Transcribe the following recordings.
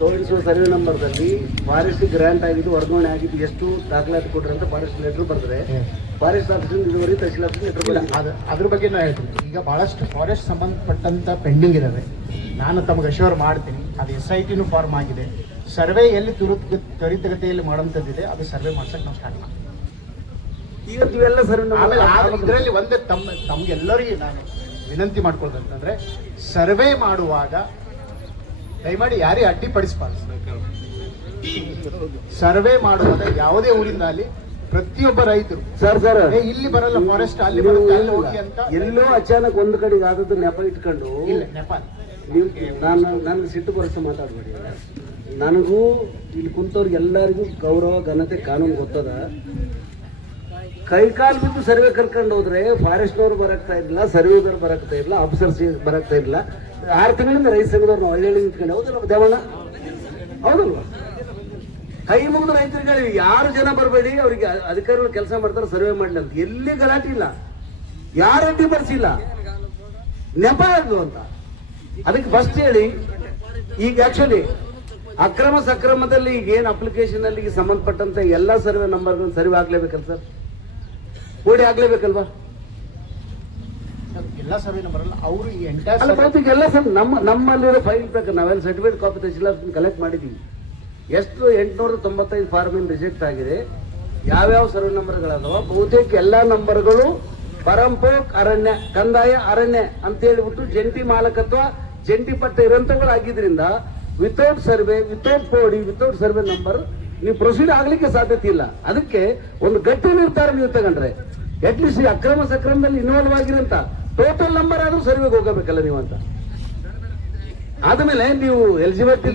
ಸೋಯಿಸೋ survey ನಂಬರ್ದಲ್ಲಿ forest grant ಆಗಿದ್ದು ವರ್ಗಾವಣೆ ಆಗಿದ್ದು ಎಷ್ಟು ದಾಖಲಾತಿ ಕೊಟ್ಟರೆ ಅಂತ ಫಾರೆಸ್ಟ್ ಲೆಟರ್ ಬರ್ತದೆ. ಫಾರೆಸ್ಟ್ ಆಫೀಸಿಂದ ಇದುವರೆಗೆ ತಹಶೀಲ್ ಆಫೀಸ್ ಲೆಟರ್ ಅದ್ರ ಬಗ್ಗೆ ನಾ ಹೇಳ್ತೀನಿ. ಈಗ ಬಹಳಷ್ಟು ಫಾರೆಸ್ಟ್ ಸಂಬಂಧಪಟ್ಟಂತ ಪೆಂಡಿಂಗ್ ಇದಾವೆ. ನಾನು ತಮಗೆ ಅಶ್ಯೂರ್ ಮಾಡ್ತೀನಿ ಅದು ಎಸ್ ಐ ಟಿನೂ ಫಾರ್ಮ್ ಆಗಿದೆ. ಸರ್ವೆ ಎಲ್ಲಿ ತುರಿತ ತ್ವರಿತಗತಿಯಲ್ಲಿ ಮಾಡುವಂಥದ್ದಿದೆ ಅದು ಸರ್ವೆ ಮಾಡ್ಸಕ್ಕೆ ನಾವು ಸ್ಟಾರ್ಟ್ ಮಾಡ್ತೀವಿ. ಈಗ ಇವೆಲ್ಲ ಸರ್ವೆ ಆಮೇಲೆ ನಂಬರ್ ಇದರಲ್ಲಿ ಒಂದೇ ತಮ್ಮ ತಮ್ಗೆಲ್ಲರಿಗೆ ನಾನು ವಿನಂತಿ ಮಾಡ್ಕೊಳ್ಳೋದಂತಂದ್ರೆ ಸರ್ವೆ ಮಾಡುವಾಗ ದಯಮಾಡಿ ಯಾರೇ ಅಡ್ಡಿಪಡಿಸಬಾರ್ದು ಸರ್ವೆ ಮಾಡುವಾಗ ಯಾವುದೇ ಊರಿಂದ ಅಲ್ಲಿ ಪ್ರತಿಯೊಬ್ಬ ರೈತರು ಸರ್ ಸರ್. ಏ, ಇಲ್ಲಿ ಬರಲ್ಲ ಫಾರೆಸ್ಟ್ ಅಲ್ಲಿ ಬರುತ್ತೆ ಅಲ್ಲಿ ಹೋಗಿ ಅಂತ ಎಲ್ಲೋ ಅಚಾನಕ್ ಒಂದು ಕಡೆಗೆ ಆದದ್ದು ನೆಪ ಇಟ್ಕೊಂಡು ಇಲ್ಲ ನೆಪಾಲ್ ನೀವು ನಾನು ನನಗೆ ಸಿಟ್ಟು ಬರೋಷ್ಟು ಮಾತಾಡಬೇಡಿ. ನನಗೂ ಇಲ್ಲಿ ಕುಂತವ್ರಿಗೆ ಎಲ್ಲರಿಗೂ ಗೌರವ ಘನತೆ ಕಾನೂನು ಗೊತ್ತದ. ಕೈ ಕಾಲು ಬಿದ್ದು ಸರ್ವೆ ಕರ್ಕೊಂಡು ಹೋದ್ರೆ ಫಾರೆಸ್ಟ್ನವ್ರು ಬರಕ್ತಾ ಇಲ್ಲ, ಸರ್ವೇದವ್ರು ಬರಕ್ತಾ ಇಲ್ಲ ಆಫೀಸರ್ಸ್ ಬರಕ್ತಾ ಇಲ್ಲ. ಆರು ತಿಂಗಳಿಂದ ರೈತ ಸಂಘದವ್ರು ನಾವು ಹಳ್ಳಿ ನಿಂತ್ಕೊಂಡು. ಹೌದಲ್ಲ ದೇವಣ್ಣ? ಹೌದಲ್ವಾ? ಕೈ ಮುಗಿದು ರೈತರಿಗೆ ಹೇಳಿ, ಯಾರು ಜನ ಬರಬೇಡಿ, ಅವರಿಗೆ ಅಧಿಕಾರಿಗಳು ಕೆಲಸ ಮಾಡ್ತಾರೆ, ಸರ್ವೆ ಮಾಡಲಿ ಅಂತ. ಎಲ್ಲಿ ಗಲಾಟೆ ಇಲ್ಲ. ಯಾರು ಅಡ್ಡಿ ಬರ್ಸಿಲ್ಲ ನೆಪ ಅದು ಅಂತ. ಅದಕ್ಕೆ ಫಸ್ಟ್ ಹೇಳಿ, ಈಗ ಆಕ್ಚುಲಿ ಅಕ್ರಮ ಸಕ್ರಮದಲ್ಲಿ ಈಗ ಏನು ಅಪ್ಲಿಕೇಶನ್ ಅಲ್ಲಿ ಸಂಬಂಧಪಟ್ಟಂತ ಎಲ್ಲಾ ಸರ್ವೆ ನಂಬರ್ಗಳನ್ನ ಸರ್ವೆ ಆಗ್ಲೇಬೇಕಲ್ಲ ಸರ್ ಓಡಿ ಆಗ್ಲೇಬೇಕಲ್ವಾ? ಎಲ್ಲ ಸರ್ವೆ ನಂಬರ್ ಅವರು ಈ ಎಂಟೈರ್ ಎಲ್ಲ ನಮ್ಮ ನಮ್ಮಲ್ಲಿರೋ ಫೈಲ್ ಪ್ರಕಾರ ನಾವೆಲ್ಲ ಸರ್ಟಿಫಿಕೇಟ್ ಕಾಪಿ ಕಲೆಕ್ಟ್ ಮಾಡಿದೀವಿ. ಎಷ್ಟು ಎಂಟುನೂರ ತೊಂಬತ್ತೈದು ಫಾರ್ಮ್ ರಿಜೆಕ್ಟ್ ಆಗಿದೆ ಯಾವ್ಯಾವ ಸರ್ವೆ ನಂಬರ್ಗಳದಾವ ಬಹುತೇಕ ಎಲ್ಲಾ ನಂಬರ್ಗಳು ಪರಂಪೋಕ್ ಅರಣ್ಯ ಕಂದಾಯ ಅರಣ್ಯ ಅಂತ ಹೇಳಿಬಿಟ್ಟು ಜಂಟಿ ಮಾಲಕತ್ವ ಜಂಟಿ ಪಟ್ಟ ಇರೋಂಥಗಳು ಆಗಿದ್ರಿಂದ ವಿತೌಟ್ ಸರ್ವೆ ವಿತೌಟ್ ಕೋಡಿ ವಿತೌಟ್ ಸರ್ವೆ ನಂಬರ್ ನೀವು ಪ್ರೊಸೀಡ್ ಆಗ್ಲಿಕ್ಕೆ ಸಾಧ್ಯತೆ ಇಲ್ಲ. ಅದಕ್ಕೆ ಒಂದು ಗಟ್ಟಿ ನಿರ್ಧಾರ ನೀವು ತಗೊಂಡ್ರೆ ಅಟ್ಲೀಸ್ಟ್ ಈ ಅಕ್ರಮ ಸಕ್ರಮದಲ್ಲಿ ಇನ್ವಾಲ್ವ್ ಆಗಿರಂತ ಟೋಟಲ್ ನಂಬರ್ ಆದ್ರೂ ಸರ್ವೆಗೆ ಹೋಗಬೇಕಲ್ಲ ನೀವು ಅಂತ. ಆದ್ಮೇಲೆ ನೀವು ಎಲಿಜಿಬಿಲಿಟಿ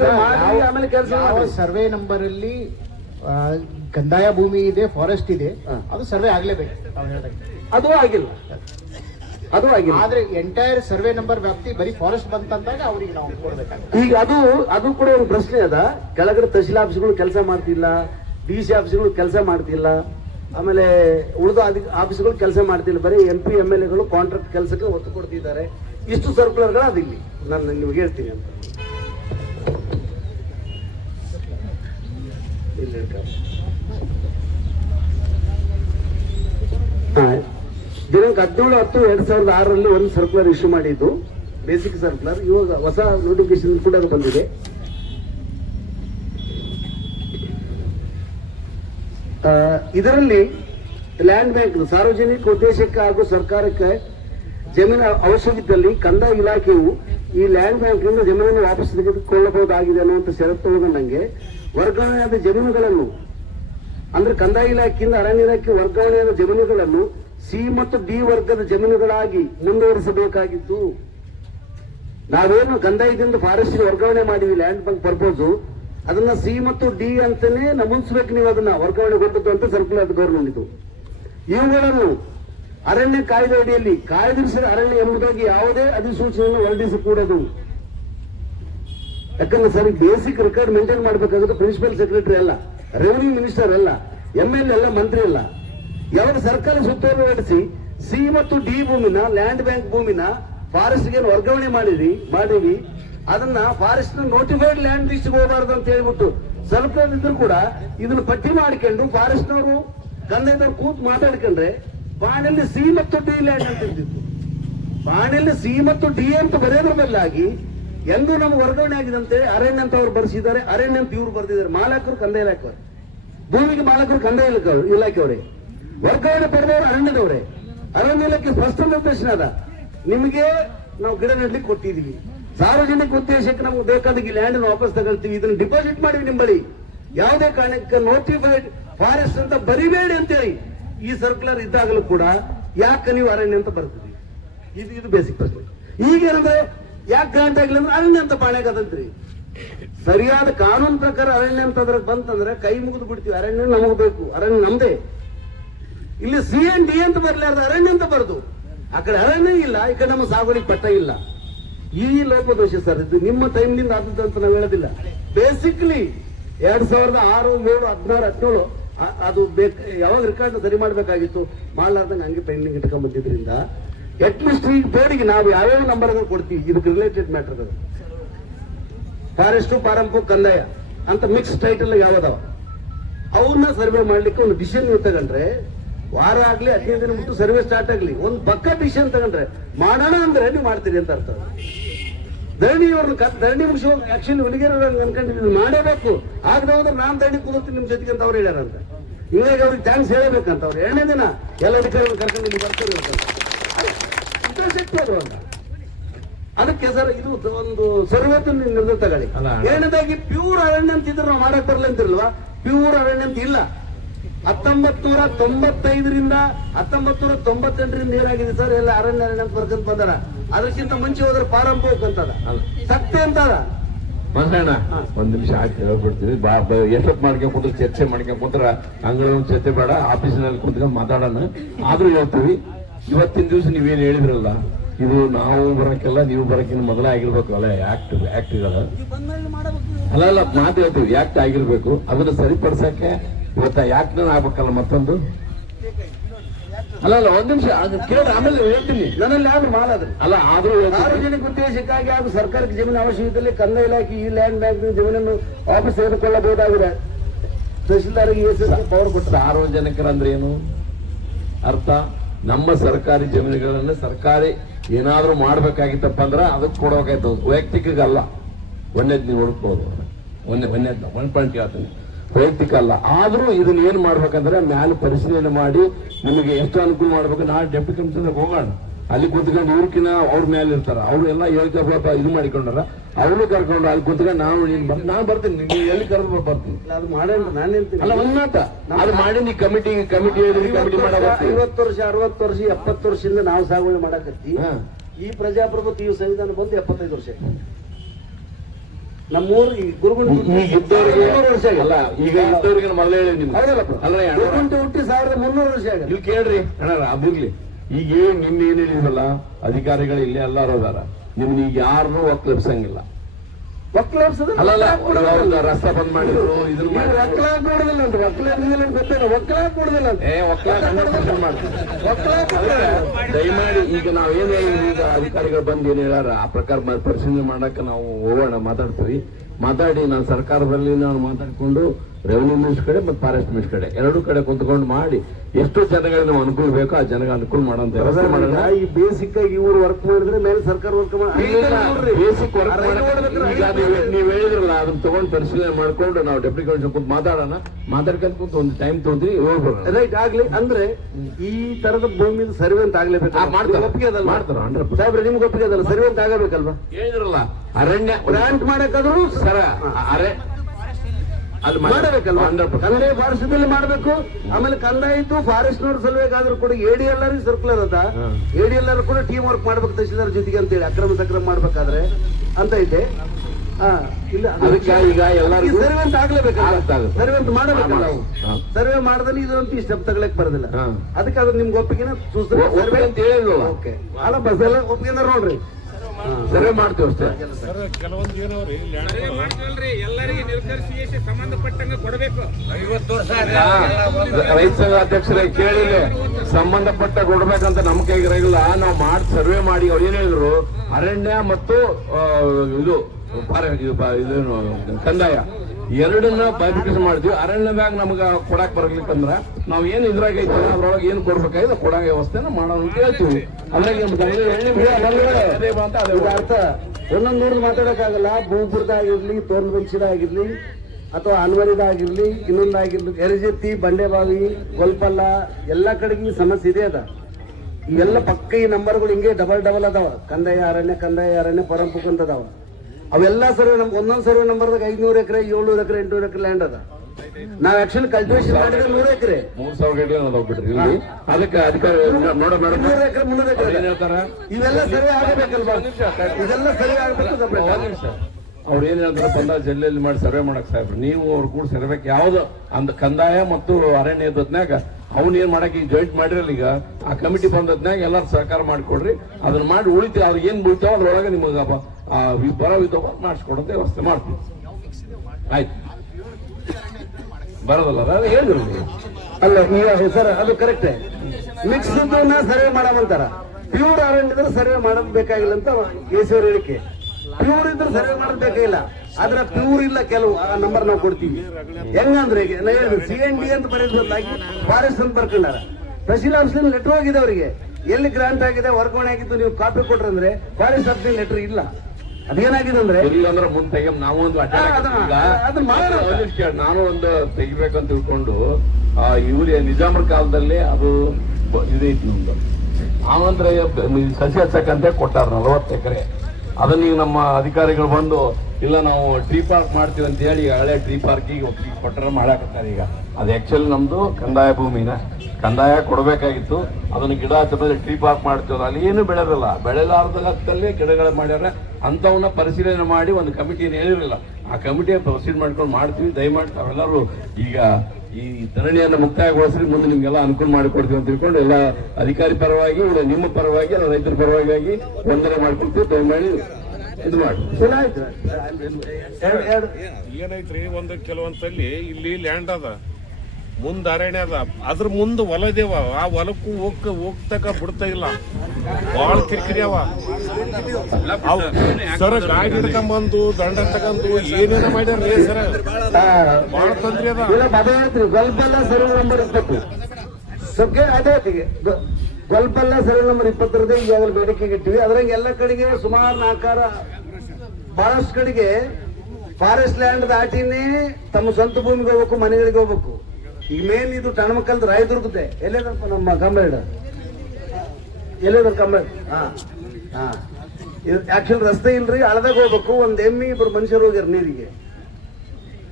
ಆಮೇಲೆ ಕೆಲಸ ಸರ್ವೆ ನಂಬರ್ ಅಲ್ಲಿ ಕಂದಾಯ ಭೂಮಿ ಇದೆ ಫಾರೆಸ್ಟ್ ಇದೆ ಅದು ಸರ್ವೆ ಆಗ್ಲೇಬೇಕು ಅದು ಆಗಿಲ್ಲ. ಅದು ಆಗಿಲ್ಲ. ಆದ್ರೆ ಎಂಟೈರ್ ಸರ್ವೆ ನಂಬರ್ ವ್ಯಾಪ್ತಿ ಬರೀ ಫಾರೆಸ್ಟ್ ಬಂತಂದಾಗ ಅವ್ರಿಗೆ ನಾವು ಕೊಡ್ಬೇಕಾಗ ಈಗ ಅದು ಅದು ಕೂಡ ಒಂದು ಪ್ರಶ್ನೆ ಅದ. ಕೆಳಗಡೆ ತಹಶೀಲ್ ಆಫೀಸ್ಗಳು ಕೆಲಸ ಮಾಡ್ತಿಲ್ಲ ಡಿ ಸಿ ಆಫೀಸ್ಗಳು ಕೆಲಸ ಮಾಡ್ತಿಲ್ಲ. ಆಮೇಲೆ ಉಳಿದ ಆಫೀಸ್ಗಳು ಕೆಲಸ ಮಾಡ್ತಿಲ್ಲ. ಬರೀ ಎಂ ಪಿ ಎಂ ಎಲ್ ಎಗಳು ಕಾಂಟ್ರಾಕ್ಟ್ ಕೆಲಸಕ್ಕೆ ಒತ್ತು ಕೊಡ್ತಿದ್ದಾರೆ. ಇಷ್ಟು ಸರ್ಕ್ಯುಲರ್ಗಳು ಅದಿಲ್ಲಿ. ನಾನು ನಿಮ್ಗೆ ಹೇಳ್ತೀನಿ ಅಂತ. ದಿನಾಂಕ ಹದಿನೇಳು ಹತ್ತು ಎರಡ್ ಸಾವಿರದ ಆರರಲ್ಲಿ ಒಂದು ಸರ್ಕ್ಯುಲರ್ ಇಶ್ಯೂ ಮಾಡಿದ್ದು. ಬೇಸಿಕ್ ಸರ್ಕ್ಯುಲರ್ ಇವಾಗ ಹೊಸ ನೋಟಿಫಿಕೇಶನ್ ಕೂಡ ಬಂದಿದೆ. ಇದರಲ್ಲಿ ಲ್ಯಾಂಡ್ ಬ್ಯಾಂಕ್ ಸಾರ್ವಜನಿಕ ಉದ್ದೇಶಕ್ಕೆ ಹಾಗೂ ಸರ್ಕಾರಕ್ಕೆ ಜಮೀನು ಅವಶ್ಯವಿದ್ದಲ್ಲಿ ಕಂದಾಯ ಇಲಾಖೆಯು ಈ ಲ್ಯಾಂಡ್ ಬ್ಯಾಂಕ್ನಿಂದ ಜಮೀನನ್ನು ವಾಪಸ್ ತೆಗೆದುಕೊಳ್ಳಬಹುದಾಗಿದೆ ಅನ್ನುವಂಥ ಷರತ್ತು ಒಳಗೊಂಡಂಗೆ ವರ್ಗಾವಣೆಯಾದ ಜಮೀನುಗಳನ್ನು, ಅಂದ್ರೆ ಕಂದಾಯ ಇಲಾಖೆಯಿಂದ ಅರಣ್ಯ ಇಲಾಖೆ ವರ್ಗಾವಣೆಯಾದ ಜಮೀನುಗಳನ್ನು ಸಿ ಮತ್ತು ಡಿ ವರ್ಗದ ಜಮೀನುಗಳಾಗಿ ಮುಂದುವರಿಸಬೇಕಾಗಿತ್ತು. ನಾವೇನು ಕಂದಾಯದಿಂದ ಫಾರೆಸ್ಟ್ ವರ್ಗಾವಣೆ ಮಾಡಿವಿ ಲ್ಯಾಂಡ್ ಬ್ಯಾಂಕ್ ಪರ್ಪೋಸು ಅದನ್ನ ಸಿ ಮತ್ತು ಡಿ ಅಂತಾನೆ ನಮೂದಿಸ್ಬೇಕು ನೀವು ಅದನ್ನ. ವರ್ಗಾವಣೆ ಕೊಟ್ಟದ್ದು ಅಂತ ಸರ್ಕ್ಯುಲರ್ ಗೌರ್ಮೆಂಟ್ ಇದು ಇವುಗಳನ್ನು ಅರಣ್ಯ ಕಾಯ್ದೆ ಅಡಿಯಲ್ಲಿ, ಕಾಯ್ದಿರಿಸಿದ ಅರಣ್ಯ ಎಂಬುದಾಗಿ ಯಾವುದೇ ಅಧಿಸೂಚನೆಯನ್ನು ಹೊರಡಿಸಕೂಡದು ಯಾಕಂದ್ರೆ ಸರ್ ಬೇಸಿಕ್ ರೆಕಾರ್ಡ್ ಮೇಂಟೈನ್ ಮಾಡಬೇಕಾಗುತ್ತೆ ಪ್ರಿನ್ಸಿಪಲ್ ಸೆಕ್ರೆಟರಿ ಅಲ್ಲ ರೆವಿನ್ಯೂ ಮಿನಿಸ್ಟರ್ ಅಲ್ಲ ಎಂ ಎಲ್ ಅಲ್ಲ, ಮಂತ್ರಿ ಅಲ್ಲ. ಯಾವ ಸರ್ಕಾರ ಸುತ್ತೋಲೆ ಹೊರಡಿಸಿ ಸಿ ಮತ್ತು ಡಿ ಭೂಮಿನ ಲ್ಯಾಂಡ್ ಬ್ಯಾಂಕ್ ಭೂಮಿನ ಫಾರೆಸ್ಟ್ಗೆ ವರ್ಗಾವಣೆ ಮಾಡಿರಿ ಮಾಡಿವಿ ಅದನ್ನ ಫಾರೆಸ್ಟ್ ನೋಟಿಫೈಡ್ ಲ್ಯಾಂಡ್ ಲಿಸ್ಟ್ ಹೋಗಬಾರದು ಅಂತ ಹೇಳ್ಬಿಟ್ಟು ಸ್ವಲ್ಪ ಇದ್ರು ಕೂಡ ಇದನ್ನ ಪಟ್ಟಿ ಮಾಡಿಕೊಂಡು ಫಾರೆಸ್ಟ್ ನವರು ಕಂದಾಯದವ್ರು ಕೂತ್ ಮಾತಾಡ್ಕೊಂಡ್ರೆ ಬಾಣಲ್ಲಿ ಸಿ ಮತ್ತು ಡಿ ಲ್ಯಾಂಡ್ ಅಂತ ಇರ್ತಿತ್ತು. ಬಾಣಲ್ಲಿ ಸಿ ಮತ್ತು ಡಿ ಅಂತ ಬರೆಯೋದ್ರ ಮೇಲಾಗಿ ಎಂದು ನಮ್ಗೆ ವರ್ಗಾವಣೆ ಆಗಿದಂತೆ ಅರಣ್ಯ ಅಂತ ಅವ್ರು ಬರೆಸಿದ್ದಾರೆ. ಅರಣ್ಯ ಅಂತ ಇವ್ರು ಬರೆದಿದ್ದಾರೆ. ಮಾಲಕರು ಕಂದಾಯ ಇಲಾಖೆ ಭೂಮಿಗೆ ಮಾಲಕರು ಇಲಾಖೆ ಇಲಾಖೆಯವರೇ ವರ್ಗಾವಣೆ ಪಡೆದವರು ಅರಣ್ಯದವರೇ. ಅರಣ್ಯ ಇಲಾಖೆ ಸ್ಪಷ್ಟ ನಿರ್ದೇಶನ ಅದ. ನಿಮಗೆ ನಾವು ಗಿಡ ನೆಡ್ಲಿಕ್ಕೆ ಕೊಟ್ಟಿದೀವಿ. ಸಾರ್ವಜನಿಕ ಉದ್ದೇಶಕ್ಕೆ ನಾವು ಬೇಕಾದ ಈ ಲ್ಯಾಂಡ್ ವಾಪಸ್ ತಗೊಳ್ತೀವಿ. ಇದನ್ನ ಡಿಪಾಸಿಟ್ ಮಾಡಿವಿ ನಿಮ್ಮ ಬಳಿ ಯಾವುದೇ ಕಾರಣಕ್ಕೆ ನೋಟಿಫೈಡ್ ಫಾರೆಸ್ಟ್ ಅಂತ ಬರಿಬೇಡಿ ಅಂತೇಳಿ ಈ ಸರ್ಕ್ಯುಲರ್ ಇದ್ದಾಗಲೂ ಕೂಡ ಯಾಕೆ ನೀವು ಅರಣ್ಯ ಅಂತ ಬರ್ತೀವಿ ಇದು ಇದು ಬೇಸಿಕ್ ಪ್ರಶ್ನೆ. ಈಗೇನಂದ್ರೆ ಯಾಕೆ ಗ್ರಾಂಟ್ ಆಗಿಲ್ಲ ಅಂದ್ರೆ ಅರಣ್ಯ ಅಂತ ಪಾಣ್ಯಾಗದಂತ್ರಿ ಸರಿಯಾದ ಕಾನೂನು ಪ್ರಕಾರ ಅರಣ್ಯ ಅಂತ ಅದ್ರ ಬಂತಂದ್ರೆ ಕೈ ಮುಗಿದು ಬಿಡ್ತೀವಿ. ಅರಣ್ಯ ನಮಗ್ ಬೇಕು. ಅರಣ್ಯ ನಮ್ದೇ. ಇಲ್ಲಿ ಸಿ ಎನ್ ಡಿ ಅಂತ ಬರ್ಲಾರ್ದು ಅರಣ್ಯ ಅಂತ ಬರ್ದು. ಆ ಕಡೆ ಅರಣ್ಯ ಇಲ್ಲ, ಈ ಕಡೆ ನಮ್ಮ ಸಾಗುವಳಿ ಪಟ್ಟ ಇಲ್ಲ. ಈ ಲೋಪದೋಷ ಸರ್, ಇದು ನಿಮ್ಮ ಟೈಮ್ನಿಂದ ಆದದ್ದು ಅಂತ ನಾವು ಹೇಳೋದಿಲ್ಲ. ಬೇಸಿಕ್ಲಿ ಎರಡ್ ಸಾವಿರದ ಆರು, ಏಳು, ಹದಿನಾರು, ಹದಿನೇಳು ಅದು ಬೇಕು, ಯಾವಾಗ ರೆಕಾರ್ಡ್ ಸರಿ ಮಾಡಬೇಕಾಗಿತ್ತು, ಮಾಡ್ಲಾರ್ದಂಗೆ ಹಂಗೆ ಪೆಂಡಿಂಗ್ ಇಟ್ಕೊಂಡ್ ಬಂದಿದ್ರಿಂದ ಅಟ್ಲೀಸ್ಟ್ ಈಗ ಬೋರ್ಡಿಗೆ ನಾವು ಯಾವ್ಯಾವ ನಂಬರ್ಗಳು ಕೊಡ್ತೀವಿ, ಇದಕ್ಕೆ ರಿಲೇಟೆಡ್ ಮ್ಯಾಟರ್ಗಳು ಫಾರೆಸ್ಟ್ ಪಾರಂಪು ಕಂದಾಯ ಅಂತ ಮಿಕ್ಸ್ ಟೈಟಲ್ ಯಾವ್ದಾವ ಅವ್ರನ್ನ ಸರ್ವೆ ಮಾಡ್ಲಿಕ್ಕೆ ಒಂದು ಡಿಸಿಷನ್ ನೀವು ತಗೊಂಡ್ರೆ, ವಾರ ಆಗ್ಲಿ, ಹದಿನೈದು ದಿನ ಬಿಟ್ಟು ಸರ್ವೆ ಸ್ಟಾರ್ಟ್ ಆಗ್ಲಿ, ಒಂದು ಪಕ್ಕ ಡಿಸಿಷನ್ ತಗೊಂಡ್ರೆ, ಮಾಡೋಣ ಅಂದ್ರೆ ನೀವು ಮಾಡ್ತೀರಿ ಅಂತ ಅರ್ಥ. ಧರಣಿ ಅವ್ರನ್ನ ಧರಣಿ ಮುಗಿಸಿ ಆಕ್ಚುಲಿ ಹುಡುಗಿಯರು ಅನ್ಕೊಂಡಿದ್ದೀನಿ ಮಾಡಬೇಕು. ಆಗದೆ ಹೋದ್ರೆ ನಾನ್ ಧರಣಿ ಕೂರ್ತೀನಿ ನಿಮ್ ಜೊತೆಗೆ ಅಂತ ಅವ್ರು ಹೇಳ್ಯಾರ ಅಂತ ಹಿಂಗಾಗಿ ಅವ್ರಿಗೆ ಥ್ಯಾಂಕ್ಸ್ ಹೇಳಬೇಕಂತ ಅವ್ರು. ಎರಡನೇ ದಿನ ಎಲ್ಲ ಅಧಿಕಾರಿಗಳು ಕರ್ಕೊಂಡು ಇಲ್ಲಿ ಬರ್ತಾರೆ ಅವರು ಅಂತ ಅದಕ್ಕೆ ಸರ್ ಇದು ಒಂದು ಸರ್ವೇತು ನಿರ್ಧಾರ ತಗೊಳ್ಳಿ. ಎರಡನೇದಾಗಿ ಪ್ಯೂರ್ ಅರಣ್ಯ ಅಂತ ಇದ್ರೆ ನಾವು ಮಾಡಕ್ ಬರ್ಲಿ ಅಂತಿರಲ್ವಾ? ಪ್ಯೂರ್ ಅರಣ್ಯ ಅಂತ ಇಲ್ಲ. ಹತ್ತೊಂಬತ್ ನೂರ ತೊಂಬತ್ತೈದರಿಂದ ಹತ್ತೊಂಬತ್ ನೂರ ತೊಂಬತ್ತೆಂಟರಿಂದ ಏನಾಗಿದೆ ಸರ್? ಎಲ್ಲ ಅರಣ್ಯ ಅರಣ್ಯ ಅಂತ ಬಂದಾರ ಅದಕ್ಕಿಂತ ಮುಂಚೆ ಹೋದ್ರೆ ಅಂತದ ಅಲ್ಲ. ಸತ್ಯ ಅಂತದ? ಮಂಗಣ್ಣ ಹಾ. ಒಂದ್ ನಿಮಿಷ ಆಯ್ತು ಹೇಳ್ಬಿಡ್ತೀವಿ. ಎಷ್ಟೊತ್ತು ಮಾಡ್ಕೊಂಡ್ ಕುಂತ್ರ ಚರ್ಚೆ ಮಾಡ್ಕೊಂಡ್ ಕುಂತ್ರ ಅಂಗಳ ಚರ್ಚೆ ಬೇಡ ಆಫೀಸಿನಲ್ಲಿ ಕುಂತ್ಕೊಂಡು ಮಾತಾಡೋಣ. ಆದ್ರೂ ಹೇಳ್ತೀವಿ ಇವತ್ತಿನ ದಿವಸ ನೀವೇನ್ ಹೇಳಿದ್ರಲ್ಲ ಇದು ನಾವು ಬರಕ್ಕೆಲ್ಲ ನೀವು ಬರಕ್ಕಿಂತ ಮೊದಲೇ ಆಗಿರ್ಬೇಕು ಅಲ್ಲ ಆಕ್ಟ್ ಆಕ್ಟ್ಗಳು ಅಲ್ಲ ಅಲ್ಲ ಮಾತು ಹೇಳ್ತೀವಿ ಆಕ್ಟ್ ಆಗಿರ್ಬೇಕು. ಅದನ್ನ ಸರಿಪಡಿಸಕ್ಕೆ ಇವತ್ತ ಯಾಕೆ ಆಗ್ಬೇಕಲ್ಲ ಮತ್ತೊಂದು? ಅಲ್ಲ ಅಲ್ಲ ಒಂದ್ ನಿಮಿಷ. ಅದು ಕೇಳಿ ಆಮೇಲೆ ಹೇಳ್ತೀನಿ. ನನ್ನಲ್ಲಿ ಯಾರು ಮಾಲಾದ್ರಿ ಅಲ್ಲ ಆದ್ರೂ. ಸಾರ್ವಜನಿಕ ಉದ್ದೇಶಕ್ಕಾಗಿ ಹಾಗೂ ಸರ್ಕಾರಕ್ಕೆ ಜಮೀನು ಅವಶ್ಯಕತೆಯಲ್ಲಿ ಕಂದಾಯ ಇಲಾಖೆ ಈ ಲ್ಯಾಂಡ್ ಬ್ಯಾಂಕ್ ಜಮೀನನ್ನು ವಾಪಸ್ ತೆಗೆದುಕೊಳ್ಳಬಹುದಾಗಿದೆ. ತಹಶೀಲ್ದಾರ್ಗೆ ಪವರ್ ಕೊಟ್ಟ ಸಾರ್ವಜನಿಕರಂದ್ರೆ ಏನು? ಅರ್ಥ? ನಮ್ಮ ಸರ್ಕಾರಿ ಜಮೀನುಗಳನ್ನು ಸರ್ಕಾರಿ ಏನಾದ್ರೂ ಮಾಡ್ಬೇಕಾಗಿತ್ತಪ್ಪ ಅಂದ್ರೆ ಅದಕ್ಕೆ ಕೊಡಬೇಕಾಯ್ತು ವೈಯಕ್ತಿಕಗಲ್ಲ ಒಂದೇದ್ ನೀವು ಹುಡುಕ್ಬೋದು. ಒಂದೇ ಒಂದೇದ್ ಒನ್ ಪಾಯಿಂಟ್ ಹೇಳ್ತೀನಿ. ವೈಯಕ್ತಿಕ ಅಲ್ಲ. ಆದ್ರೂ ಇದನ್ನ ಏನ್ ಮಾಡ್ಬೇಕಂದ್ರೆ ಮ್ಯಾಲ ಪರಿಶೀಲನೆ ಮಾಡಿ ನಿಮಗೆ ಎಷ್ಟು ಅನುಕೂಲ ಮಾಡ್ಬೇಕು ನಾ ಡೆಪ್ಯೂಟಿ ಕಮಿಷನರ್ ಹೋಗೋಣ. ಅಲ್ಲಿ ಕೂತ್ಕೊಂಡು ಇವ್ರಕಿನ ಅವ್ರ ಮೇಲೆ ಇರ್ತಾರ. ಅವ್ರು ಎಲ್ಲ ಹೇಳ್ಕೊಬೇಕು ಇದು ಮಾಡಿಕೊಂಡಾರ. ಅವ್ರು ಕರ್ಕೊಂಡು ಅಲ್ಲಿ ಕೂತ್ಕೊಂಡು ನಾವು ನೀನ್ ಬರ್- ನಾನ್ ಬರ್ತೀನಿ. ನೀವು ಎಲ್ಲಿ ಕರೆದು ಬರ್ತೀನಿ. ಅದು ಮಾಡೋಣ ನಾನು ಅಲ್ಲ ಒಂದ್ ಮಾತ. ಅದು ಮಾಡಿ ನೀ ಕಮಿಟಿ ಕಮಿಟಿ ಕಮಿಟಿ ಐವತ್ತು ವರ್ಷ ಅರವತ್ತು ವರ್ಷ ಎಪ್ಪತ್ತು ವರ್ಷದಿಂದ ನಾವು ಸಾಗುವಳಿ ಮಾಡಕತ್ತಿ. ಈ ಪ್ರಜಾಪ್ರಭುತ್ವ ಈ ಸಂವಿಧಾನ ಬಂದು ಎಪ್ಪತ್ತೈದು ವರ್ಷ ಆಯ್ತು. ನಮ್ಮೂರು ಈ ಗುರುಗುಂಟೆ ಇದ್ದವ್ರಿಗೆ ವರ್ಷ. ಅಲ್ಲ ಈಗ ಇದ್ದವ್ರಿಗೆ ಮೊದಲೇ ಹೇಳಿ ನಿಮ್ಗೆ ಅಲ್ಲ ಅಣ್ಣ, ಹುಟ್ಟಿ ಸಾವಿರದ ಮುನ್ನೂರು ವರ್ಷ ಆಗಿದೆ. ಇಲ್ಲಿ ಕೇಳ್ರಿ ಅಣ್ಣ ಅದಿರ್ಲಿ ಈಗ ಏನ್ ನಿನ್ನೆ ಏನ್ ಹೇಳಿದ್ರಲ್ಲ ಅಧಿಕಾರಿಗಳು ಇಲ್ಲಿ ಎಲ್ಲಾರು ಅದಾರ. ನಿಮ್ನ ಈಗ ಯಾರನ್ನೂ ಒಕ್ಕಲಿಪ್ಸಂಗಿಲ್ಲ ಅವ್ರು ರಸ್ತೆ ಬಂದ್ ಮಾಡಿದ್ರು ಇದ್ರ ಒಕ್ಕಲಾಗ ಕೊಡುದಿಲ್ಲ ಅಂತ ಕೊಡುದಿಲ್ಲ ಅಂತ. ಒಕ್ಕಲಾಗ ಹಂಡ್ರೆಡ್ ಪರ್ಸೆಂಟ್ ಮಾಡ್ತೀವಿ. ಒಕ್ಕಲಾಗ ದಯಮಾಡಿ ಈಗ ನಾವೇನೇ ಏನ್ ಈಗ ಅಧಿಕಾರಿಗಳು ಬಂದು ಏನ್ ಹೇಳಾರ ಆ ಪ್ರಕಾರ ಪರಿಶೀಲನೆ ಮಾಡಕ್ಕೆ ನಾವು ಹೋಗೋಣ ಮಾತಾಡ್ತೀವಿ. ಮಾತಾಡಿ ನಾನು ಸರ್ಕಾರದಲ್ಲಿ ನಾನು ಮಾತಾಡ್ಕೊಂಡು ರೆವಿನ್ಯೂ ಮಿನಿಸ್ಟರ್ ಕಡೆ ಮತ್ತು ಫಾರೆಸ್ಟ್ ಮಿನಿಸ್ಟರ್ ಕಡೆ. ಎರಡೂ ಕಡೆ ಕುಂತ್ಕೊಂಡು ಮಾಡಿ ಎಷ್ಟು ಜನಗಳಿಗೆ ನಾವು ಅನುಕೂಲ ಬೇಕೋ ಆ ಜನಗಳ ಅನುಕೂಲ ಮಾಡೋಣ? ಈ ಬೇಸಿಕ್ ಆಗಿ ಇವ್ರು ವರ್ಕ್ ಮಾಡಿದ್ರೆ ಮೇಲೆ ಸರ್ಕಾರ ವರ್ಕ್ ಬೇಸಿಕ್ ವರ್ಕ್ ನೀವು ಹೇಳಿದ್ರಲ್ಲ ಅದನ್ನ ತಗೊಂಡು ಪರಿಶೀಲನೆ ಮಾಡ್ಕೊಂಡು ನಾವು ಡೆಪ್ಯೂಟಿ ಕಮಿಷನ್ ಕುಂತು ಮಾತಾಡೋಣ. ಮಾತಾಡ್ಕೊಂತ ಕುಂತು ಒಂದು ಟೈಮ್ ತೊಂದ್ರಿ ರೈಟ್ ಆಗ್ಲಿ ಅಂದ್ರೆ ಈ ತರದ ಭೂಮಿ ಸರ್ವೆ ಅಂತ ಆಗ್ಲೇಬೇಕು ಮಾಡ್ತಾರೆ. ಒಪ್ಪಿಗೆ ಅದಲ್ಲ ಮಾಡ್ತಾರೆ, 100%. ಸಾಹೇಬ್ರೆ ನಿಮ್ಗೆ ಒಪ್ಪಿಗೆ ಅದಲ್ಲ? ಸರ್ವೆ ಅಂತ ಆಗಬೇಕಲ್ವಾ? ಹೇಳಿದ್ರಲ್ಲ ಅರಣ್ಯ ಗ್ರಾಂಟ್ ಮಾಡಕ್ಕಾದ್ರೂ ಸರ ಅರೆ ಅಲ್ಲಿ ಕಂದಾಯ ಫಾರೆಸ್ಟ್ದಲ್ಲಿ ಮಾಡಬೇಕು. ಆಮೇಲೆ ಕಂದಾಯ ಇದ್ದು ಫಾರೆಸ್ಟ್ ನೋಡ್ ಸಲುವಾಗಿ ಕೂಡ. ಎಡಿ ಎಲ್ಲರಿಗೂ ಸರ್ಕ್ಯುಲರ್ ಅದ. ಎಡಿ ಎಲ್ಲರೂ ಕೂಡ ಟೀಮ್ ವರ್ಕ್ ಮಾಡ್ಬೇಕು ತಹಶೀಲ್ದಾರ್ ಜೊತೆಗೆ ಅಂತೇಳಿ ಅಕ್ರಮ ಸಕ್ರಮ ಮಾಡ್ಬೇಕಾದ್ರೆ ಅಂತ ಇದೆ. ಮಾಡಬೇಕಲ್ಲ ನಾವು ಸರ್ವೆ ಮಾಡದಲ್ಲಿ ಇದಂತೂ ಈ ಸ್ಟೆಪ್ ತಗೊಳಕ್ ಬರದಿಲ್ಲ. ಅದಕ್ಕೆ ಅದ್ರ ನಿಮ್ಗೆ ಒಪ್ಪಿಗೆನ ಸರ್ವೆ ಒಪ್ಪಿಗೆ ಅಂತ ಹೇಳಿದ್ವಲ್ಲ. ಓಕೆ ಅಲ್ಲ ಬಸ್ ಎಲ್ಲ ಒಪ್ಪಿಗೆ ನೋಡ್ರಿ. ಸರ್ವೆ ಮಾಡ್ತೀವಿ ಅಷ್ಟೇ. ಸರ್ವೆ ರೀ ಎಲ್ಲರಿಗೆ ನಿರ್ಧರಿಸಿ ಸಂಬಂಧಪಟ್ಟಂಗೆ ಕೊಡಬೇಕು. ಹಾ, ರೈತ ಸಂಘ ಅಧ್ಯಕ್ಷರೇ ಕೇಳಿಲ್ಲ ಸಂಬಂಧಪಟ್ಟ ಕೊಡ್ಬೇಕಂತ ನಮ್ಮ ಕೈಗೆ ಇರಲಿಲ್ಲ ನಾವು ಮಾಡಿ ಸರ್ವೆ ಮಾಡಿ ಅವ್ರು ಏನ್ ಹೇಳಿದ್ರು? ಅರಣ್ಯ ಮತ್ತು ಇದು ಫಾರೆ- ಇದು ಇದೇನು ಕಂದಾಯ. ಎರಡನ್ನ ಬೈಫಿಕೇಶನ್ ಮಾಡ್ತೀವಿ ಬ್ಯಾಗ್ ನಮ್ಗ ಕೊಡಕ್ ಬರ್ಲಿಕ್ಕಂದ್ರ ನಾವ್ ಏನ್ ಇದ್ರಾಗ ಐತಲ್ಲ ಅದ್ರೊಳಗೆ ಏನ್ ಕೊಡ್ಬೇಕಾಗಿದೆ ಕೊಡೋ ವ್ಯವಸ್ಥೆನ ಮಾಡೋಣ ಅಂತ ಹೇಳ್ತೀವಿ. ಅದ್ರಾಗ ನಮ್ಗೆ ಅದೇ ಎಣ್ಣೆ ಬಿಡಿ, ಅದೇ ಬಾ ಅಂತ ಅದೇ ಇದು ಅರ್ಥ ಒಂದೊಂದು ಊರ್ದು ಮಾತಾಡಕ್ಕಾಗಲ್ಲ ಭೂಪುರದಾಗಿರ್ಲಿ ಆಗಿರ್ಲಿ ತೋರ್ನಬೆಂಚಿದ ಆಗಿರ್ಲಿ ಅಥವಾ ಅನ್ವರಿದಾಗಿರ್ಲಿ ಇನ್ನೊಂದಾಗಿರ್ಲಿ ಎರಜೆತ್ತಿ ಬಂಡೆಬಾವಿ ಗೊಲ್ಪಲ್ಲ ಎಲ್ಲ ಕಡೆಗೆ ಸಮಸ್ಯೆ ಇದೆ ಅದ. ಇವೆಲ್ಲ ಪಕ್ಕ ಈ ನಂಬರ್ಗಳು ಹಿಂಗೆ ಡಬಲ್ ಡಬಲ್ ಅದಾವ. ಕಂದಾಯ ಅರಣ್ಯ ಕಂದಾಯ ಅರಣ್ಯ ಪರಂಪುಕ್ ಅಂತ ಅದಾವ. ಅವೆಲ್ಲ ಸರ್ವೆ ನಮ್ ಒಂದೊಂದ್ ಸರ್ವೆ ನಂಬರ್ದಾಗ ಐದ್ನೂರು ಎಕರೆ ಏಳ್ನೂರು ಎಕರೆ ಎಂಟುನೂರು ಎಕರೆ ಲ್ಯಾಂಡ್ ಅದ. ನಾವ್ ಆಕ್ಚುಲಿ ಕಲ್ಟಿವೇಶನ್ ಮಾಡಿದ್ರೆ ನೂರು ಎಕರೆ. ಮೂರ್ ಸಾವಿರ ಹೋಗ್ಬಿಟ್ರಿ ಇಲ್ಲಿ. ಅದಕ್ಕೆ ಅಧಿಕಾರ ನೋಡ ಮೇಡಮ್. ಎಕರೆ ಮುನ್ನೂರು ಎಕರೆ ಇವೆಲ್ಲ ಸರ್ವೆ ಆಗಬೇಕಲ್ವಾ? ಇದೆಲ್ಲ ಸರ್ವೆ ಆಗಬೇಕು. ಅವ್ರು ಏನ್ ಹೇಳ್ತಾರೆ? ಬಂದ ಜಿಲ್ಲೆಯಲ್ಲಿ ಮಾಡಿ ಸರ್ವೆ ಮಾಡಕ್ ಸಾಹೇಬ್ರು ನೀವು ಅವ್ರು ಕೂಡ ಸರ್ವೆಕ್ ಯಾವ್ದು? ಅಂದ ಕಂದಾಯ ಮತ್ತು ಅರಣ್ಯ ಇದ್ದದ್ನಾಗ ಅವ್ನ ಏನ್ ಮಾಡಕ್ ಈಗ ಜಾಯಿಂಟ್ ಮಾಡಿರಲ್ಲ ಈಗ, ಆ ಕಮಿಟಿ ಬಂದದ್ನಾಗ ಎಲ್ಲಾರು ಸಹಕಾರ ಮಾಡಿಕೊಡ್ರಿ. ಅದನ್ನ ಮಾಡಿ ಉಳಿತಿ ಅವ್ರಿಗೆ ಏನ್ ಬೀಳ್ತಾವ ಅದ್ರೊಳಗೆ ನಿಮಗೆ ಬರೋ ಇದ್ದಾವ ಮಾಡಿಸ್ಕೊಡೋಂತ ವ್ಯವಸ್ಥೆ ಮಾಡ್ತೀವಿ. ಆಯ್ತು. ಬರೋದಲ್ಲ, ಅದ ಅಲ್ಲ ಈಗ ಸರ್, ಅದು ಕರೆಕ್ಟ್ ಮಿಕ್ಸ್ ಸರ್ವೆ ಮಾಡಮಂತಾರ. ಪ್ಯೂರ್ ಆರೆಂಜ್ ಇದ್ರೆ ಸರ್ವೆ ಮಾಡಬೇಕಾಗಿಲ್ಲ ಅಂತ ಕೇಸೂರ್ ಹೇಳಿಕೆ. ಪ್ಯೂರ್ ಇದ್ರೆ ಸರ್ವೆ ಮಾಡಬೇಕಾಗಿಲ್ಲ ಬೇಕಾಗಿಲ್ಲ. ಆದ್ರೆ ಪ್ಯೂರ್ ಇಲ್ಲ ಕೆಲವು ಆ ನಂಬರ್ ನಾವು ಕೊಡ್ತೀವಿ. ಹೆಂಗಂದ್ರೆ ಈಗ ಸಿ ಎನ್ ಡಿ ಅಂತ ಬರೆಯೋದು ಬದಲಾಗಿ ಫಾರೆಸ್ಟ್ ಅಂತ ಬರ್ಕೊಂಡಾರ. ತಹಸೀಲ್ ಆಫೀಸ್ ಲೆಟರ್ ಹೋಗಿದೆ ಅವರಿಗೆ. ಎಲ್ಲಿ ಗ್ರಾಂಟ್ ಆಗಿದೆ ವರ್ಗಾವಣೆ ಆಗಿದ್ದು ನೀವು ಕಾಪಿ ಕೊಟ್ರಂದ್ರೆ ಫಾರೆಸ್ಟ್ ಆಫೀಸ್ ಲೆಟರ್ ಇಲ್ಲ. ಅದೇನಾಗಿದೆ ಅಂದ್ರೆ ಇಲ್ಲ ಅಂದ್ರೆ ಮುಂದೆ ತೆಗಿಯಂ ನಾವು ಒಂದು ನಾನು ಒಂದು ತೆಗಿಬೇಕಂತ ತಿಳ್ಕೊಂಡು ಆ ಇವ್ರ ನಿಜಾಮರ ಕಾಲದಲ್ಲಿ ಅದು ಇದೈತಿ ನಮ್ದು. ಆನಂತರ ಸಸಿ ಹಚ್ಚಕ್ಕಂತ ಕೊಟ್ಟಾರ ನಲವತ್ತು ಎಕರೆ. ಅದನ್ನ ನಮ್ಮ ಅಧಿಕಾರಿಗಳು ಬಂದು, ಇಲ್ಲ ನಾವು ಟ್ರೀ ಪಾರ್ಕ್ ಮಾಡ್ತೀವಿ ಅಂತ ಹೇಳಿ ಹಳೆ ಟ್ರೀ ಪಾರ್ಕಿಗೆ ಒಪ್ಪಿಗೆ ಕೊಟ್ಟರೆ ಮಾಡಾಕತ್ತಾರೆ ಈಗ. ಅದು ಆಕ್ಚುಲಿ ನಮ್ದು ಕಂದಾಯ ಭೂಮಿನ. ಕಂದಾಯ ಕೊಡಬೇಕಾಗಿತ್ತು. ಅದನ್ನ ಗಿಡ ಹಚ್ಚದಲ್ಲಿ ಟ್ರೀ ಪಾರ್ಕ್ ಮಾಡ್ತೀವಲ್ಲ ಅಲ್ಲಿ ಏನು ಬೆಳೆದಿಲ್ಲ. ಬೆಳೆಲಾರ್ದಲ್ಲಿ ಗಿಡಗಳು ಮಾಡ್ಯಾರ. ಅಂಥವನ್ನ ಪರಿಶೀಲನೆ ಮಾಡಿ ಒಂದು ಕಮಿಟಿನ ಹೇಳಿರಲಿಲ್ಲ. ಆ ಕಮಿಟಿಯ ಪ್ರೊಸೀಡ್ ಮಾಡ್ಕೊಂಡು ಮಾಡ್ತೀವಿ. ದಯಮಾಡಿ ತಾವೆಲ್ಲರೂ ಈಗ ಈ ಧರಣಿಯನ್ನು ಮುಕ್ತಾಯಗೊಳಿಸಿ ಮುಂದೆ ನಿಮ್ಗೆಲ್ಲ ಅನುಕೂಲ ಮಾಡಿಕೊಡ್ತೀವಿ ಅಂತ ತಿಳ್ಕೊಂಡು ಎಲ್ಲ ಅಧಿಕಾರಿ ಪರವಾಗಿ ಇಲ್ಲ ನಿಮ್ಮ ಪರವಾಗಿ ಎಲ್ಲ ರೈತರ ಪರವಾಗಿ ವಂದನೆ ಮಾಡ್ಕೊಡ್ತೀವಿ ದಯಮಾಡಿ ಇದು ಮಾಡಿ. ಏನೈತ್ರಿ ಒಂದು ಕೆಲವೊಂದ್ಸಲಿ ಇಲ್ಲಿ ಲ್ಯಾಂಡ್ ಅದ. ಮುಂದ ಅರಣ್ಯ ಅದ. ಅದ್ರ ಮುಂದ ಹೊಲದೇವ ಆ ಹೊಲಕ್ಕೂ ಹೋಗ್ ಹೋಗ್ತಕ ಬಿಡ್ತಾ ಇಲ್ಲ. ಭಾಳ ಕಿರಿಕಿರಿ ಅವ. ಸರ ಸರ್ ಗಾಡಿ ಹಿಡ್ಕೊಂಬಂದು ದಂಡ ತಗೊಂಡು ಏನೇನ ಮಾಡ್ಯಾರ ಸರ್? ಬಾಳ ತೊಂದ್ರೆ ಅದ. ಸರಿ ಗೊಲ್ಬಲ್ಲ ಸರ್ವೆ ನಂಬರ್ ಇಪ್ಪತ್ತು. ಸೊಕ್ಕೆ ಅದೇ ಹೊತ್ತಿಗೆ ಗೊ- ಗೊಲ್ಬಲ್ಲ ಸರ್ವೆ ನಂಬರ್ ಇಪ್ಪತ್ತರದೇ ಈಗಾಗಲೇ ಬೇಡಿಕೆಗೆ ಇಟ್ಟಿವಿ. ಅದ್ರಾಗ ಎಲ್ಲ ಕಡೆಗೆ ಸುಮಾರು ನಾಕಾರ ಬಹಳಷ್ಟು ಕಡೆಗೆ ಫಾರೆಸ್ಟ್ ಲ್ಯಾಂಡ್ ದಾಟಿನೇ ತಮ್ಮ ಸ್ವಂತ ಭೂಮಿಗೆ ಹೋಗ್ಬೇಕು, ಮನೆಗಳಿಗೆ ಹೋಗ್ಬೇಕು. ಈಗ ಮೇನ್ ಇದು ಟಣಮಕ್ಕಲ್ದ ರಾಯದುರ್ಗದ್ದೆ. ಎಲ್ಲೇದಪ್ಪ ನಮ್ಮ ಕಂಬೈಡ್? ಎಲ್ಲೇದ್ರ ಕಂಬೇಡ? ಹಾ ಹಾ. ಇದು ಆಕ್ಚುಲ್ ರಸ್ತೆ ಇಲ್ರಿ ಹಳದಾಗ ಹೋಗ್ಬೇಕು. ಒಂದ್ ಎಮ್ಮಿ ಇಬ್ಬರು ಮನುಷ್ಯರು ಹೋಗ್ಯಾರ ನೀರಿಗೆ.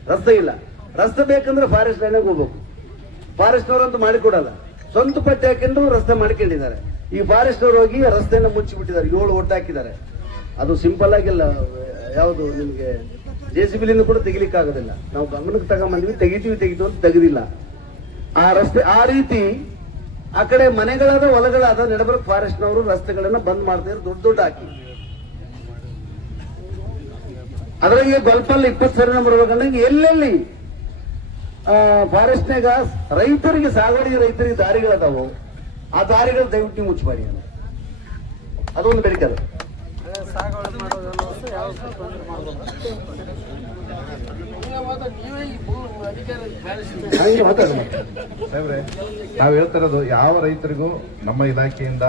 ರಸ್ತೆ ಇಲ್ಲ. ರಸ್ತೆ ಬೇಕಂದ್ರೆ ಫಾರೆಸ್ಟ್ ಲೈನಾಗ ಹೋಗ್ಬೇಕು. ಅಂತ ಮಾಡಿಕೊಡಲ್ಲ. ಸ್ವಂತ ಪಟ್ಟಿ ಹಾಕೊಂಡು ರಸ್ತೆ ಮಾಡ್ಕೊಂಡಿದ್ದಾರೆ. ಈ ಫಾರೆಸ್ಟ್ ಅವ್ರು ಹೋಗಿ ರಸ್ತೆನ ಮುಚ್ಚಿಬಿಟ್ಟಿದ್ದಾರೆ. ಏಳು ಒಟ್ಟು ಹಾಕಿದ್ದಾರೆ. ಅದು ಸಿಂಪಲ್ ಆಗಿಲ್ಲ. ಯಾವುದು ನಿಮಗೆ ಜೆ ಸಿ ಬಿಲಿಂದ ಕೂಡ ತೆಗಿಲಿಕ್ಕೆ ಆಗೋದಿಲ್ಲ ನಾವು ಗಮನಕ್ಕೆ ತಗೊಂಬಂದ್ವಿ. ತೆಗಿತೀವಿ ತೆಗಿತೀವಿ ಅಂತ ತೆಗೆದಿಲ್ಲ. ಆ ರಸ್ತೆ, ಆ ರೀತಿ ಆ ಕಡೆ ಮನೆಗಳಾದ ಹೊಲಗಳಾದ ನಡಬರ್ಕ್ ಫಾರೆಸ್ಟ್ನವರು ರಸ್ತೆಗಳನ್ನ ಬಂದ್ ಮಾಡ್ತಾರೆ ದೊಡ್ಡ ದೊಡ್ಡ ಹಾಕಿ. ಅದ್ರಾಗೆ ಗೊಲ್ಪಲ್ಲಿ ಇಪ್ಪತ್ತು ಸರಿ ನಂಬರ್ ಬರ್ಬೇಕಂದ್ರೆ ಎಲ್ಲೆಲ್ಲಿ ಫಾರೆಸ್ಟ್ನಾಗ ರೈತರಿಗೆ ಸಾಗುವಳಿ ರೈತರಿಗೆ ದಾರಿಗಳದಾವು, ಆ ದಾರಿಗಳು ದಯವಿಟ್ಟು ಅಂತ. ಅದೊಂದು ಅದು ಹಂಗೆ ಸಾಹೇಬ್ರೆ, ನಾವ್ ಹೇಳ್ತಾ ಇರೋದು ಯಾವ ರೈತರಿಗೂ ನಮ್ಮ ಇಲಾಖೆಯಿಂದ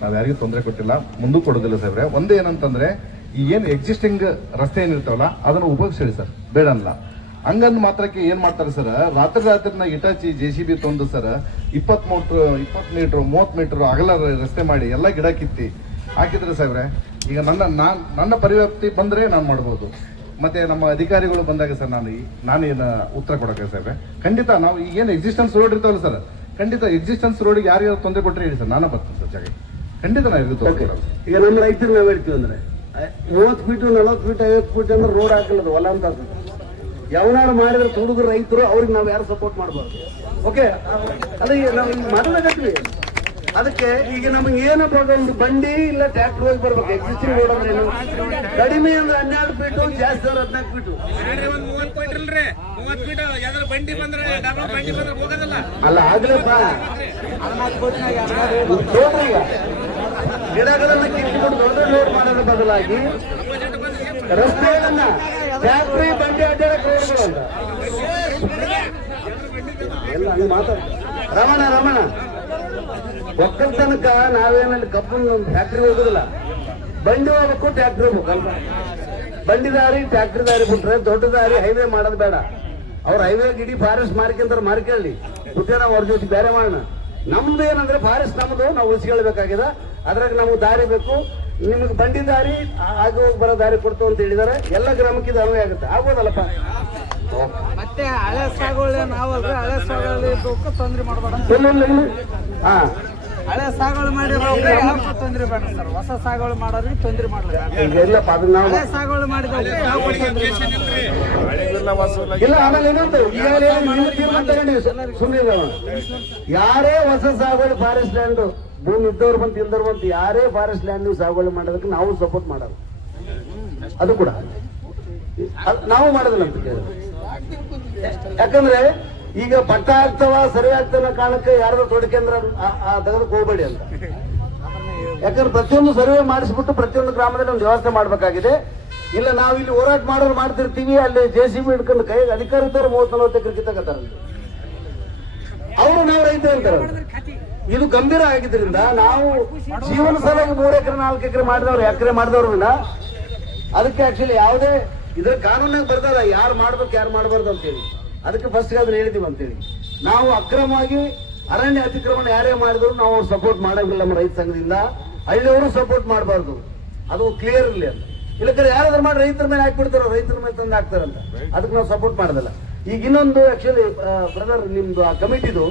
ನಾವು ಯಾರಿಗೂ ತೊಂದರೆ ಕೊಟ್ಟಿಲ್ಲ, ಮುಂದೂ ಕೊಡೋದಿಲ್ಲ ಸಾಹೇಬ್ರೆ. ಒಂದೇ ಏನಂತಂದ್ರೆ, ಈ ಏನು ಎಕ್ಸಿಸ್ಟಿಂಗ್ ರಸ್ತೆ ಏನಿರ್ತಾವಲ್ಲ, ಅದನ್ನ ಉಪಯೋಗಿಸಿ ಸರ್. ಬೇಡ ಅಲ್ಲ ಹಂಗಂದ್ ಮಾತ್ರಕ್ಕೆ ಏನ್ ಮಾಡ್ತಾರೆ ಸರ್, ರಾತ್ರಿ ರಾತ್ರಿನ ಇಟಾಚಿ ಜೆ ಸಿ ಬಿ ತಂದು ಸರ್ ಇಪ್ಪತ್ ಮೀಟ್ರ್ ಇಪ್ಪತ್ ಮೀಟ್ರ್ ಮೂವತ್ ಮೀಟ್ರ್ ಅಗಲ ರಸ್ತೆ ಮಾಡಿ ಎಲ್ಲ ಗಿಡ ಕಿತ್ತಿ ಹಾಕಿದ್ರೆ ಸಾಹೇಬ್ರೆ, ಈಗ ನನ್ನ, ನಾನ್, ನನ್ನ ಪರಿವ್ಯಾಪ್ತಿ ಬಂದ್ರೆ ನಾನು ಮಾಡ್ಬೋದು. ಮತ್ತೆ ನಮ್ಮ ಅಧಿಕಾರಿಗಳು ಬಂದಾಗ ಸರ್ ನಾನು ನಾನೇನು ಉತ್ತರ ಕೊಡೋಕೆ ಸರ್ ಖಂಡಿತ ನಾವು ಈಗೇನು ಎಕ್ಸಿಸ್ಟೆನ್ಸ್ ರೋಡ್ ಇರ್ತಾವಲ್ಲ ಸರ್, ಖಂಡಿತ ಎಕ್ಸಿಸ್ಟೆನ್ಸ್ ರೋಡ್ಗೆ ಯಾರ್ಯಾರು ತೊಂದರೆ ಕೊಟ್ಟರೆ ಹೇಳಿ ಸರ್, ನಾನು ಬರ್ತೀನಿ ಸರ್ ಜಾಗ ಖಂಡಿತ ನಾನು ಇರ್ತೀನಿ ಈಗ ನಮ್ಮ ರೈತರು ನಾವು ಹೇಳ್ತೀವಿ ಅಂದ್ರೆ ಮೂವತ್ತು ಫೀಟು ನಲವತ್ತು ಫೀಟ್ ಐವತ್ತು ಫೀಟ್ ಅಂದ್ರೆ ರೋಡ್ ಹಾಕಲ್ಲದು ಹೊಲ ಅಂತ ಯಾವನಾರು ಮಾಡಿದ್ರೆ ತುಡುಗ ರೈತರು, ಅವ್ರಿಗೆ ನಾವು ಯಾರು ಸಪೋರ್ಟ್ ಮಾಡಬಾರ್ದು. ಓಕೆ ಅದೇ ನಾವು ಮಾತಾಡಕತ್ತೀವಿ ಅದಕ್ಕೆ ಈಗ ನಮಗೆ ಏನಪ್ಪ ಒಂದು ಬಂಡಿ ಇಲ್ಲ ಟ್ರ್ಯಾಕ್ಟರ್ ಹೋಗಿ ಬರ್ಬೇಕು. ಎಕ್ಸಿಸ್ಟಿಂಗ್ ರೋಡ್ ಅಂದ್ರೆ ಏನು? ಕಡಿಮೆ ಅಂದ್ರೆ ಹನ್ನೆರಡು ಫೀಟು ಜಾಸ್ತಿ ಅಂದ್ರೆ ಹದಿನಾಲ್ಕು ಫೀಟು ಒಂದ್ ಮೂವತ್ ಫೀಟ್ ಇಲ್ರಿ ಮೂವತ್ ಫೀಟ್ ಯಾವ್ದಾರ ಬಂಡಿ ಬಂದ್ರೆ ಡಬಲ್ ಬಂಡಿ ಬಂದ್ರೆ ಹೋಗೋದಲ್ಲ. ಅಲ್ಲ ಆಗ್ಲಪ್ಪ ಗಿಡಗಳನ್ನ ಕಿತ್ಕೊಂಡು ದೊಡ್ಡ ರೋಡ್ ಮಾಡೋದ್ರ ಬದಲಾಗಿ ರಸ್ತೆಗಳನ್ನ ಫ್ಯಾಕ್ಟ್ರಿ ಬಂಡಿ ಅಡ್ಡಾಡಕ್ಕೆ ರೋಡ್ಗಳು ಅಂತ. ಎಲ್ಲ ಮಾತಾಡ ರಮಣ ರಮಣ. ಒಕ್ಕಲ್ತನಕ ನಾವೇನಲ್ಲಿ ಕಬ್ಬು ಫ್ಯಾಕ್ಟ್ರಿ ಹೋಗುದಿಲ್ಲ. ಬಂಡಿ ಹೋಗ್ಬೇಕು ಟ್ಯಾಕ್ಟ್ರಿ ಹೋಗ್ಬೇಕು ಬಂಡಿ ದಾರಿ ಟ್ಯಾಕ್ಟ್ರಿ ದಾರಿ ಬಿಟ್ರೆ ದೊಡ್ಡ ದಾರಿ ಹೈವೇ ಮಾಡೋದು ಬೇಡ. ಅವ್ರ ಹೈವೇ ಇಡೀ ಫಾರೆಸ್ಟ್ ಮಾರ್ಕೊಂತಾರೆ ಮಾರ್ಕೊಳ್ಳಿ ಬಿಟ್ಟರೆ ನಾವು ಅವ್ರ ಜೊತೆ ಬೇರೆ ಮಾಡೋಣ. ನಮ್ದು ಏನಂದ್ರೆ ಫಾರೆಸ್ಟ್ ನಮ್ದು, ನಾವು ಉಳಿಸ್ಕೊಳ್ಬೇಕಾಗಿದೆ ಅದ್ರಾಗ ನಮಗೆ ದಾರಿ ಬೇಕು. ನಿಮಗೆ ಬಂಡಿ ದಾರಿ ಆಗೋಗಿ ಬರೋ ದಾರಿ ಕೊಡ್ತು ಅಂತ ಹೇಳಿದಾರೆ. ಎಲ್ಲ ಗ್ರಾಮಕ್ಕೆ ಇದು ಅನ್ವಯ ಆಗುತ್ತೆ. ಆಗ್ಬೋದಲ್ಲಪ್ಪ? ಮತ್ತೆ ಹಳೆ ಸಾಗುವಳಿ ನಾವಲ್ರಿ ಹಳೆ ಸಾಗುವಳಿ ತೊಂದರೆ ಮಾಡಬೇಡ ಹಾ. ಹಳೆ ಸಾಗುವಳಿ ಮಾಡಿರೋರಿಗೆ ತೊಂದ್ರೆ ಬೇಡ ಸರ್. ಹೊಸ ಸಾಗುವಳಿ ಮಾಡೋರಿಗೆ ತೊಂದ್ರೆ ಮಾಡಲ್ಲ ಈಗ ಇಲ್ಲಪ್ಪ ಅದನ್ನ ನಾವು ಹಳೆ ಸಾಗುವಳಿ ಮಾಡಿದವ್ರಿಗೆ ಯಾವ ತೊಂದ್ರೆ ಬೇಡ. ಹಳೆಲ್ಲ ವಾಸವಲ್ಲ ಇಲ್ಲ ಆಮೇಲೆ ಏನಂತ ಈಗಾಗಲೇ ನಿಮ್ಮ ತೀರ್ಮಾನ ತಗೊಂಡಿವಿ ಸುಮ್ಮನೆ ಯಾರೇ ಹೊಸ ಸಾಗುವಳಿ ಫಾರೆಸ್ಟ್ ಲ್ಯಾಂಡ್ ಭೂಮಿ ಇದ್ದವ್ರು ಬಂತು ಇಲ್ದವ್ರು ಬಂತು ಯಾರೇ ಫಾರೆಸ್ಟ್ ಲ್ಯಾಂಡ್ ನೀವು ಸಾಗುವಳಿ ಮಾಡೋದಕ್ಕೆ ನಾವು ಸಪೋರ್ಟ್ ಮಾಡೋದು ಅದು ಕೂಡ. ನಾವು ಮಾಡೋದಿಲ್ಲ ಅಂತ ಯಾಕಂದ್ರೆ ಈಗ ಪಟ್ಟ ಆಗ್ತಾವ ಸರಿ ಆಗ್ತಾವ ಕಾರಣಕ್ಕೆ ಯಾರಾದ್ರೂ ತೊಡಕೆಂದ್ರ ಆ ತೆಗೆದಕ್ಕೆ ಹೋಗ್ಬೇಡಿ ಅಂತ. ಯಾಕಂದ್ರೆ ಪ್ರತಿಯೊಂದು ಸರ್ವೆ ಮಾಡಿಸ್ಬಿಟ್ಟು ಪ್ರತಿಯೊಂದು ಗ್ರಾಮದಲ್ಲಿ ಒಂದು ವ್ಯವಸ್ಥೆ ಮಾಡಬೇಕಾಗಿದೆ. ಇಲ್ಲ, ನಾವು ಇಲ್ಲಿ ಹೋರಾಟ ಮಾಡೋರು ಮಾಡ್ತಿರ್ತೀವಿ, ಅಲ್ಲಿ ಜೆ ಸಿ ಬಿ ಹಿಡ್ಕೊಂಡು ಕೈ ಅಧಿಕಾರ ಇದ್ದವ್ರು ಮೂವತ್ತು ನಲವತ್ತು ಎಕರೆ ಕಿತ್ತಕತ್ತಾರ ಅವರು ನಾವು ರೈತ ಹೇಳ್ತಾರೆ ಇದು ಗಂಭೀರ ಆಗಿದ್ರಿಂದ ನಾವು ಜೀವನ ಸಲಾಗಿ ಮೂರು ಎಕರೆ, ನಾಲ್ಕು ಎಕರೆ ಮಾಡಿದವ್ರು, ಎಕರೆ ಮಾಡಿದವ್ರನ್ನ ಅದಕ್ಕೆ ಆಕ್ಚುಲಿ ಯಾವುದೇ ಇದ್ರ ಕಾನೂನಾಗ ಬರ್ದಲ್ಲ ಯಾರು ಮಾಡ್ಬೇಕು, ಯಾರು ಮಾಡಬಾರ್ದು ಅಂತೇಳಿ. ಅದಕ್ಕೆ ಫಸ್ಟ್ ಅದನ್ನ ಹೇಳಿದೀವಿ ಅಂತೇಳಿ. ನಾವು ಅಕ್ರಮವಾಗಿ ಅರಣ್ಯ ಅತಿಕ್ರಮಣ ಯಾರೇ ಮಾಡಿದ್ರು ನಾವು ಸಪೋರ್ಟ್ ಮಾಡೋದಿಲ್ಲ ನಮ್ಮ ರೈತ ಸಂಘದಿಂದ. ಹಳ್ಳಿಯವರು ಸಪೋರ್ಟ್ ಮಾಡಬಾರ್ದು. ಅದು ಕ್ಲಿಯರ್ ಇರಲಿ ಅಂತ ಇಲ್ಲಕ್ಕೆ ಯಾರಾದ್ರೂ ಮಾಡಿ ರೈತರ ಮೇಲೆ ಹಾಕ್ಬಿಡ್ತಾರೋ, ರೈತರ ಮೇಲೆ ತಂದು ಹಾಕ್ತಾರಂತ. ಅದಕ್ಕೆ ನಾವು ಸಪೋರ್ಟ್ ಮಾಡೋದಲ್ಲ. ಈಗ ಇನ್ನೊಂದು ಆಕ್ಚುಲಿ ಬ್ರದರ್ ನಿಮ್ದು ಆ ಕಮಿಟಿದು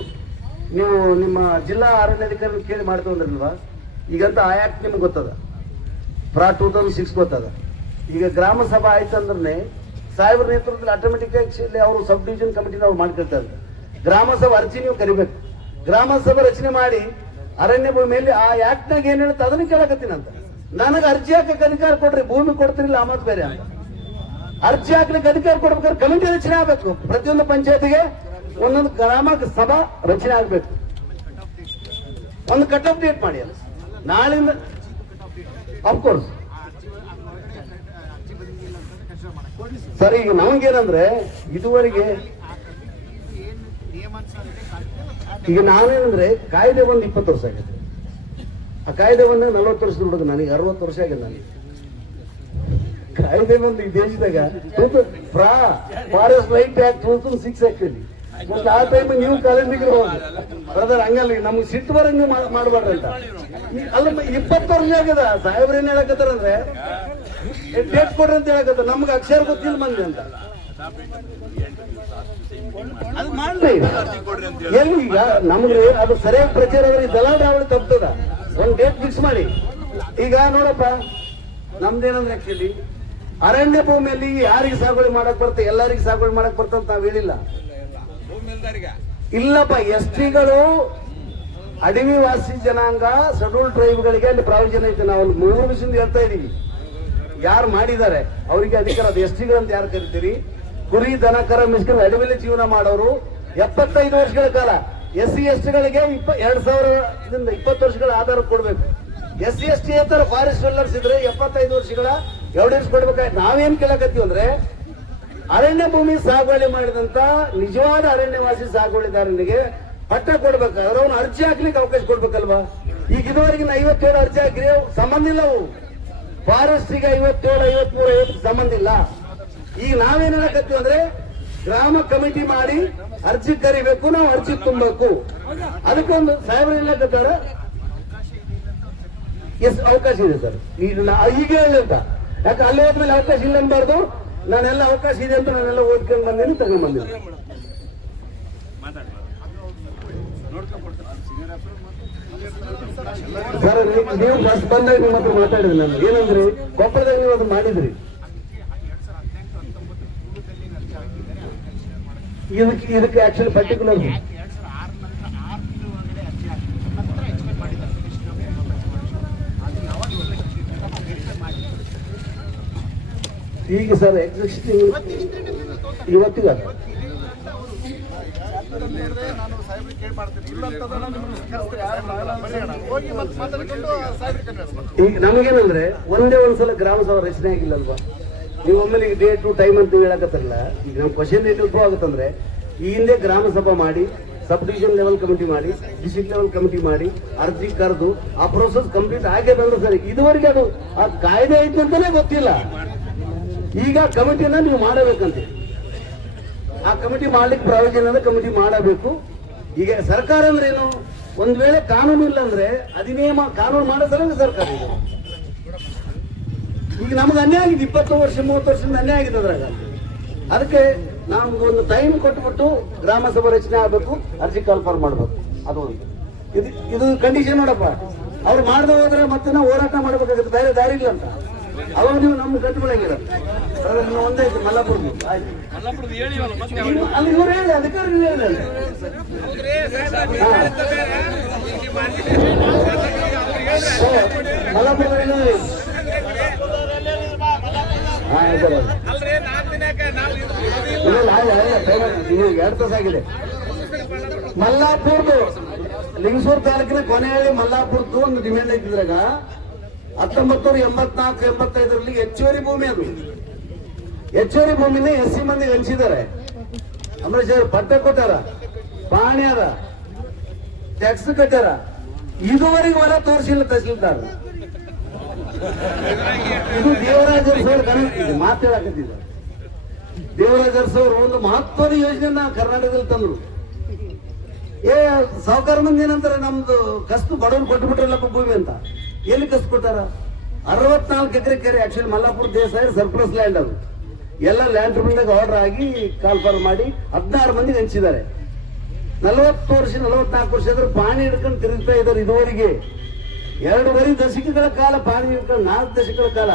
ನೀವು ನಿಮ್ಮ ಜಿಲ್ಲಾ ಅರಣ್ಯಾಧಿಕಾರಿ ಕೇಳಿ ಮಾಡ್ತೀವಿ ಈಗಂತ ಆ ಆಕ್ಟ್ ನಿಮ್ಗೆ ಗೊತ್ತದ? ಫ್ರಾ ಟೂ ತೌಸಂಡ್ ಸಿಕ್ಸ್ ಗೊತ್ತದ? ಈಗ ಗ್ರಾಮ ಸಭಾ ಆಯ್ತಂದ್ರೆ ಸಾಹೇಬ್ರ ನೇತೃತ್ವದಲ್ಲಿ ಆಟೋಮೆಟಿಕ್ ಆಗಿ ಅವರು ಸಬ್ ಡಿವಿಷನ್ ಕಮಿಟಿ ಅವ್ರು ಮಾಡ್ಕೊಳ್ತಾರೆ. ಗ್ರಾಮ ಸಭಾ ಅರ್ಜಿ ನೀವು ಕರಿಬೇಕು. ಗ್ರಾಮ ಸಭೆ ರಚನೆ ಮಾಡಿ ಅರಣ್ಯ ಭೂಮಿಯಲ್ಲಿ ಆ ಆಕ್ಟ್ನಾಗ ಏನ್ ಹೇಳುತ್ತೆ ಅದನ್ನ ಕೇಳಕತ್ತೀನಂತ ನನಗೆ ಅರ್ಜಿ ಹಾಕಕ್ಕೆ ಅಧಿಕಾರ ಕೊಡ್ರಿ, ಭೂಮಿ ಕೊಡ್ತಿರಲಿಲ್ಲ, ಆ ಮಾತು ಬೇರೆ ಅಂತ. ಅರ್ಜಿ ಹಾಕ್ಲಿಕ್ಕೆ ಅಧಿಕಾರ ಕೊಡ್ಬೇಕಾದ್ರೆ ಕಮಿಟಿ ರಚನೆ ಆಗ್ಬೇಕು. ಪ್ರತಿಯೊಂದು ಪಂಚಾಯತಿಗೆ ಒಂದೊಂದು ಗ್ರಾಮ ಸಭಾ ರಚನೆ ಆಗ್ಬೇಕು. ಒಂದು ಕಟ್ ಅಪ್ ಡೇಟ್ ಮಾಡಿ ಅಲ್ಲ ನಾಳಿಂದ ಅಫ್ಕೋರ್ಸ್ ಸರ್, ಈಗ ನಮಗೇನಂದ್ರೆ ಇದುವರೆಗೆ ಈಗ ನಾನೇನಂದ್ರೆ ಕಾಯ್ದೆ ಒಂದು ಇಪ್ಪತ್ತು ವರ್ಷ ಆಗಿದೆ. ಆ ಕಾಯ್ದೆ ಒಂದು ನಲವತ್ತು ವರ್ಷದ ಹುಡುಗ ನನಗೆ ಅರವತ್ತು ವರ್ಷ ಆಗಿದೆ ನನಗೆ. ಕಾಯ್ದೆ ಒಂದು ಈ ದೇಶದಾಗ ಫ್ರಾ forest right act two thousand six actually ಆ ಟೈಮ್ ನೀವು ಕಾಲೇಜ್ ಹೋಗಿ. ಬ್ರದರ್ ಹಂಗಲ್ಲ, ನಮ್ಗೆ ಸಿಟ್ಟು ಬರಂಗ ಮಾಡ್ಬಾರ್ದಂತ. ಅಲ್ಲ ಇಪ್ಪತ್ತು ವರ್ಷ ಆಗ್ಯದ ಸಾಹೇಬ್ರೇನ್ ಹೇಳಕತ್ತಾರ ಅಂದ್ರೆ ಡೇಟ್ ಕೊಡ್ರಿ ಅಂತ ಹೇಳಕತ್ತಾರ ನಮ್ಗೆ ಅಕ್ಷರ ಗೊತ್ತಿಲ್ಲ ಮಂದಿ ಅಂತ. ಅದು ಮಾಡ್ಲಿ. ಎಲ್ಲಿ ಈಗ ನಮ್ಗೆ ಅದು ಸರಿಯಾಗಿ ಪ್ರಚಾರ ಆದ್ರೆ ದಲಾಡ ದಲಾಡಾವಳಿ ತಪ್ತದ? ಒಂದು ಡೇಟ್ ಫಿಕ್ಸ್ ಮಾಡಿ. ಈಗ ನೋಡಪ್ಪ ನಮ್ದೇನಂದ್ರೆ ಆಕ್ಚುಲಿ ಅರಣ್ಯ ಭೂಮಿಯಲ್ಲಿ ಯಾರಿಗೆ ಸಾಗುವಳಿ ಮಾಡಕ್ ಬರುತ್ತೆ ಎಲ್ಲರಿಗೂ ಸಾಗುವಳಿ ಮಾಡಕ್ ಬರ್ತ ಅಂತ ನಾವ್ ಹೇಳಿಲ್ಲ. ಇಲ್ಲಪ್ಪ ಎಸ್ ಟಿಗಳು ಅಡವಿ ವಾಸಿ ಜನಾಂಗ ಶೆಡ್ಯೂಲ್ ಟ್ರೈಬ್ಗಳಿಗೆ ಅಲ್ಲಿ ಪ್ರಾವಿಷನ್ ಐತೆ. ನಾವು ಮೂರು ವರ್ಷದಿಂದ ಹೇಳ್ತಾ ಇದೀವಿ. ಯಾರು ಮಾಡಿದ್ದಾರೆ? ಅವರಿಗೆ ಅಧಿಕಾರ ಅದು ಎಸ್ ಟಿಗಳು ಅಂತ ಯಾರು ಕರಿತೀರಿ? ಕುರಿ, ದನ, ಕರ ಮಿಸ್ಕೊಂಡು ಅಡವಿಲಿ ಜೀವನ ಮಾಡೋರು ಎಪ್ಪತ್ತೈದು ವರ್ಷಗಳ ಕಾಲ. ಎಸ್ ಸಿ, ಎಸ್ ಟಿಗಳಿಗೆ ಇಪ್ಪ, ಎರಡ್ ಸಾವಿರದಿಂದ ಇಪ್ಪತ್ತು ವರ್ಷಗಳ ಆಧಾರ ಕೊಡ್ಬೇಕು. S C, S T forest dwellers ಇದ್ರೆ ಎಪ್ಪತ್ತೈದು ವರ್ಷಗಳ ಎವಿಡೆನ್ಸ್ ಕೊಡ್ಬೇಕಾಯ್ತು. ನಾವೇನ್ ಕೇಳಕತ್ತೀವಿ ಅಂದ್ರೆ, ಅರಣ್ಯ ಭೂಮಿ ಸಾಗುವಳಿ ಮಾಡಿದಂತ ನಿಜವಾದ ಅರಣ್ಯವಾಸಿ ಸಾಗುವಳಿದಾರನಿಗೆ ಪಟ್ಟ ಕೊಡ್ಬೇಕಾದ್ರೆ ಅವ್ನು ಅರ್ಜಿ ಹಾಕ್ಲಿಕ್ಕೆ ಅವಕಾಶ ಕೊಡ್ಬೇಕಲ್ವಾ? ಈಗ ಇದುವರೆಗಿನ ಐವತ್ತೇಳು ಅರ್ಜಿ ಅವು ಸಂಬಂಧ ಇಲ್ಲ ಅವು ಐವತ್ತೇಳು, ಐವತ್ಮೂರು, ಐವತ್ತು ಸಂಬಂಧ ಇಲ್ಲ. ಈಗ ನಾವೇನ್ ಹೇಳಕತ್ತೀವಿ ಅಂದ್ರೆ ಗ್ರಾಮ ಕಮಿಟಿ ಮಾಡಿ ಅರ್ಜಿ ಕರಿಬೇಕು, ನಾವು ಅರ್ಜಿ ತುಂಬಬೇಕು. ಅದಕ್ಕೊಂದು ಇಲ್ಲ ಹೇಳಕತ್ತಾರ ಎಸ್, ಅವಕಾಶ ಇದೆ ಸರ್. ಈಗ ಹೇಳಿ ಅಂತ. ಯಾಕೆ ಅಲ್ಲಿ ಹೋದ್ಮೇಲೆ ಅವಕಾಶ ಇಲ್ಲ ಅನ್ಬಾರ್ದು? ನಾನೆಲ್ಲ ಅವಕಾಶ ಇದೆ ಅಂತ ನಾನೆಲ್ಲ ಓದ್ಕೊಂಡು ಬಂದೇನೆ ತಗೊಂಡ್ ಸರ್, ನೀವು- ಫಸ್ಟ್ ಬಂದಾಗ ನಿಮ್ಮ ಹತ್ರ ಮಾತಾಡಿದ್ರಿ ನಾನು. ಏನಂದ್ರಿ? ಕೊಪ್ಪಳದಾಗ ನೀವು ಅದನ್ನ ಮಾಡಿದ್ರಿ? ಇದಕ್ಕೆ ಇದಕ್ಕೆ ಆಕ್ಚುಲಿ ಪರ್ಟಿಕ್ಯುಲರ್ ಈಗ ಸರ್ ಎಕ್ಸಿಸ್ಟಿಂಗ್ ಇವತ್ತಿಗ ಈಗ ನಮಗೇನಂದ್ರೆ ಒಂದೇ ಒಂದ್ಸಲ ಗ್ರಾಮ ಸಭಾ ರಚನೆ ಆಗಿಲ್ಲಲ್ವಾ? ನೀವು ಒಮ್ಮೆಲೆ ಈಗ ಡೇಟು ಟೈಮ್ ಅಂತ ಹೇಳಕತ್ತಲ್ಲ ಈಗ ನಮ್ಮ ಕ್ವಶನ್ ಏನು ಇಂಪ್ರೂವ್ ಆಗುತ್ತಂದ್ರೆ, ಈ ಹಿಂದೆ ಗ್ರಾಮ ಸಭಾ ಮಾಡಿ ಸಬ್ ಡಿವಿಷನ್ ಲೆವೆಲ್ ಕಮಿಟಿ ಮಾಡಿ ಡಿಸ್ಟ್ರಿಕ್ಟ್ ಲೆವೆಲ್ ಕಮಿಟಿ ಮಾಡಿ, ಅರ್ಜಿ ಕರೆದು, ಆ ಪ್ರೋಸೆಸ್ ಕಂಪ್ಲೀಟ್ ಆಗೇ ಬಂದ್ರೆ ಸರಿ. ಇದುವರೆಗೆ ಅದು ಆ ಕಾಯ್ದೆ ಐತೆ ಅಂತಾನೆ ಗೊತ್ತಿಲ್ಲ. ಈಗ ಕಮಿಟಿನ ನೀವು ಮಾಡಬೇಕಂತೆ. ಆ ಕಮಿಟಿ ಮಾಡ್ಲಿಕ್ಕೆ ಪ್ರಯೋಜನ ಕಮಿಟಿ ಮಾಡಬೇಕು. ಈಗ ಸರ್ಕಾರ ಅಂದ್ರೆ ಏನು? ಒಂದ್ ವೇಳೆ ಕಾನೂನು ಇಲ್ಲ ಅಂದ್ರೆ ಅಧಿನಿಯಮ ಕಾನೂನು ಮಾಡೋ ಸರ್ಕಾರ ಇದು. ಈಗ ನಮ್ಗೆ ಅನ್ಯಾಯ ಆಗಿದೆ, ಇಪ್ಪತ್ತು ವರ್ಷ, ಮೂವತ್ತು ವರ್ಷದಿಂದ ಅನ್ಯಾಯ ಆಗಿದೆ ಅದ್ರಾಗ. ಅದಕ್ಕೆ ನಮ್ಗೊಂದು ಟೈಮ್ ಕೊಟ್ಬಿಟ್ಟು ಗ್ರಾಮ ಸಭಾ ರಚನೆ ಆಗ್ಬೇಕು, ಅರ್ಜಿ ಕಾಲ್ಫಾರ್ ಮಾಡ್ಬೇಕು. ಅದು ಇದು ಇದು ಕಂಡೀಷನ್ ನೋಡಪ್ಪ. ಅವ್ರು ಮಾಡದೆ ಹೋದ್ರೆ ಮತ್ತೆ ನಾವು ಹೋರಾಟ ಮಾಡ್ಬೇಕಾಗುತ್ತೆ, ಬೇರೆ ದಾರಿ ಇಲ್ಲ ಅಂತ. ಅವಾಗ ನೀವು ನಮ್ಗೆ ಕಟ್ಕೊಳಂಗಿಲ್ಲ ಒಂದೇ ಐತಿ ಮಲ್ಲಾಪುರ ಆಯ್ತು. ಇನ್ನು- ಅಲ್ಲಿ ಇವ್ರು ಹೇಳಿ ಅಧಿಕಾರಿ ಹೇಳಿ ಎರಡು ತಾಸು ಆಗಿದೆ. ಮಲ್ಲಾಪುರ್ದು ಲಿಂಗಸೂರ್ ತಾಲೂಕಿನ ಕೊನೆಯಲ್ಲಿ ಮಲ್ಲಾಪುರದ್ದು ಒಂದು ಡಿಮ್ಯಾಂಡ್ ಐತಿದ್ರಾಗ ಹತ್ತೊಂಬತ್ತು ನೂರ ಎಂಬತ್ನಾಲ್ಕು, ಎಂಬತ್ತೈದರಲ್ಲಿ ಹೆಚ್ಚುವರಿ ಭೂಮಿ ಅದು. ಹೆಚ್ಚುವರಿ ಭೂಮಿನ ಎಸ್ ಸಿ ಮಂದಿ ಹಂಚಿದ್ದಾರೆ. ಅಂಬರೀಶ್ ಅವರು ಪಟ್ಟ ಕೊಟ್ಟಾರ? ಪಾಣಿ ಅದ. ಟ್ಯಾಕ್ಸ್ ಕಟ್ಟಾರ? ಇದುವರೆಗೂ ಹೊಲ ತೋರಿಸಿಲ್ಲ ತಹಸೀಲ್ದಾರ್. ಇದು ದೇವರಾಜ ಅರಸವ್ರ ಮಾತಾಡಕತ್ತಿದ್ದ ದೇವರಾಜ ಅರಸವ್ರು ಒಂದು ಮಹತ್ವದ ಯೋಜನೆಯನ್ನ ಕರ್ನಾಟಕದಲ್ಲಿ ತಂದ್ರು. ಏ, ಸಾವುಕಾರ ಮಂದಿ ಏನಂತಾರೆ ನಮ್ದು ಕಸ್ತು ಬಡವ್ರು ಕೊಟ್ಟು ಭೂಮಿ ಅಂತ. ಎಲ್ಲಿ ಕಸ್ತು ಕೊಟ್ಟಾರ ಅರವತ್ನಾಲ್ಕು ಎಕರೆ ಕೆರೆ actually Mallapura Desai surplus land ಅದು. ಎಲ್ಲ ಲ್ಯಾಂಡ್ ಬಂದಾಗ ಆರ್ಡರ್ ಆಗಿ ಕಾಲ್ಫಾರ್ ಮಾಡಿ ಹದಿನಾರು ಮಂದಿಗೆ ಹಂಚಿದ್ದಾರೆ ನಲವತ್ತು ವರ್ಷ, ನಲವತ್ನಾಲ್ಕು ವರ್ಷ ಆದ್ರೆ ಪಾಣಿ ಹಿಡ್ಕೊಂಡು ತಿರುಗ್ತಾ ಇದ್ದಾರೆ ಇದುವರೆಗೆ. ಎರಡೂವರೆ ದಶಕಗಳ ಕಾಲ ಪಾಣಿ ಹಿಡ್ಕೊಂಡು, ನಾಲ್ಕು ದಶಕಗಳ ಕಾಲ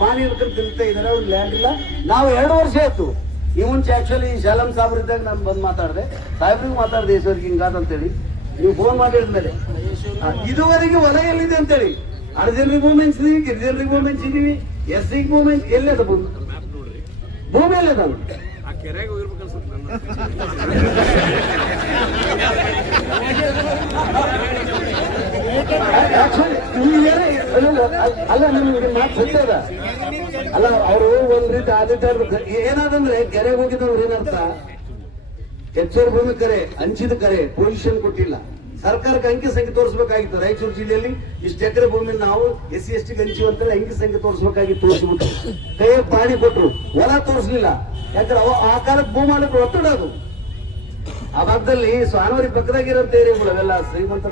ಪಾಣಿ ಹಿಡ್ಕೊಂಡು ತಿರುಗ್ತಾ ಇದ್ದಾರೆ. ಅವ್ರಿಗೆ ಲ್ಯಾಂಡ್ ಇಲ್ಲ. ನಾವು ಎರಡು ವರ್ಷ ಆಯ್ತು. ಈ ಮುಂಚೆ ಆಕ್ಚುಲಿ ಶಾಲಂ ಸಾಬ್ರಿದ್ದಾಗ ನಾನು ಬಂದು ಮಾತಾಡಿದೆ. ಸಾಹೇಬ್ರಿಗೆ ಮಾತಾಡಿದೆ, ಈಶ್ವರ್ಗೆ ಹಿಂಗಾದಂತೇಳಿ ನೀವು ಫೋನ್ ಮಾಡಿ ಹೇಳಿದ್ಮೇಲೆ ಇದುವರೆಗೆ ಹೊಲ ಎಲ್ಲಿದೆ ಅಂತೇಳಿ ಅರ್ಜನರಿಗೆ ಮೂಮೆಂಟ್ಸ್ ಇದೀವಿ ಗಿರಿಜನರಿಗೆ ಮೂಮೆಂಟ್ಸ್ ಇದೀವಿ ಎಸ್ ಸಿಗೆ ಮೂಮೆಂಟ್ ಹಂಚಿ ಎಲ್ಲದ ಭೂಮಿ ಭೂಮಿ ಇಲ್ಲಿ ಅಲ್ಲ, ನಿಮ್ಗೆ ಮಾತು ಸತ್ಯ ಅದ. ಅಲ್ಲ ಅವರು ಒಂದ್ ರೀತಿ ಆದಿತ್ಯ ಏನಾದಂದ್ರೆ ಕೆರೆಗೆ ಹೋಗಿದ್ದವ್ರು ಏನರ್ಥ? ಭೂಮಿ ಕರೆ ಹಂಚಿದ ಕರೆ ಪೊಸಿಷನ್ ಕೊಟ್ಟಿಲ್ಲ. ಸರ್ಕಾರಕ್ಕೆ ಅಂಕಿ ಸಂಖ್ಯೆ ತೋರಿಸಬೇಕಾಗಿತ್ತು ರಾಯಚೂರು ಜಿಲ್ಲೆಯಲ್ಲಿ. ಇಷ್ಟು ಎಕರೆ ಭೂಮಿ ನಾವು ಎಸ್ ಸಿ, ಎಸ್ ಟಿ ಅಂಕಿ ಸಂಖ್ಯೆ ತೋರಿಸಬೇಕಾಗಿ ತೋರಿಸ್ಬಿಟ್ಟು ಕೈಯಲ್ಲಿ ಪಾಣಿ ಕೊಟ್ಟರು ಹೊಲ ತೋರಿಸಲಿಲ್ಲ. ಯಾಕಂದ್ರೆ ಆ ಕಾಲಕ್ಕೆ ಭೂಮಾಲಕರು ಒತ್ತಡ ಅದು ಆ ಭಾಗದಲ್ಲಿ ಸ್ವಾನವರಿ ಪಕ್ಕದಾಗಿರೋ ಏರಿಯಾಗಳು ಅವೆಲ್ಲ ಶ್ರೀಮಂತರ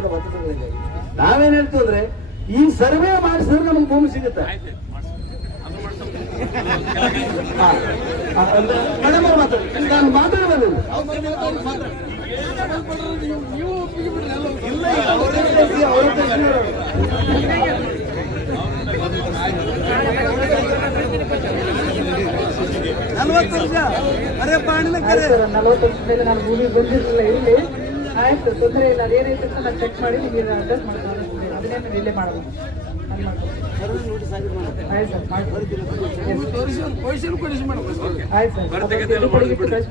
ನಾವೇನ್ ಹೇಳ್ತೀವಿ ಅಂದ್ರೆ, ಈ ಸರ್ವೆ ಮಾಡಿಸಿದ್ರೆ ನಮ್ಗೆ ಭೂಮಿ ಸಿಗುತ್ತೆ. ಮೇಡಮ್ ಮಾತು ನಾನು ಇಲ್ಲ ಈಗ ಅವ್ರೇ ಇಲ್ಲ. ನಲ್ವತ್ತು ವರ್ಷ. ಅರೆ ಪಾಣಿನ ಕರೆ ನಲವತ್ತು ವರ್ಷ ಮೇಲೆ ನಾನು ಭೂಮಿ ಬಂದಿರಲಿಲ್ಲ ಇಲ್ಲಿ. ಆಯ್ತು, ತೊಂದರೆ ಇಲ್ಲ. ಅದೇನೈತೆ ನಾನು ಚೆಕ್ ಮಾಡಿ ನಿಮಗೆ ಅಡ್ಜಸ್ಟ್ ಮಾಡ್ತೀನಿ ಅದನ್ನೇ ನೀವು ಇಲ್ಲೇ ಮಾಡಬಹುದು ಆಯ್ತು ಸರ್. ಮಾಡಿ ಆಯ್ತು ಸರ್.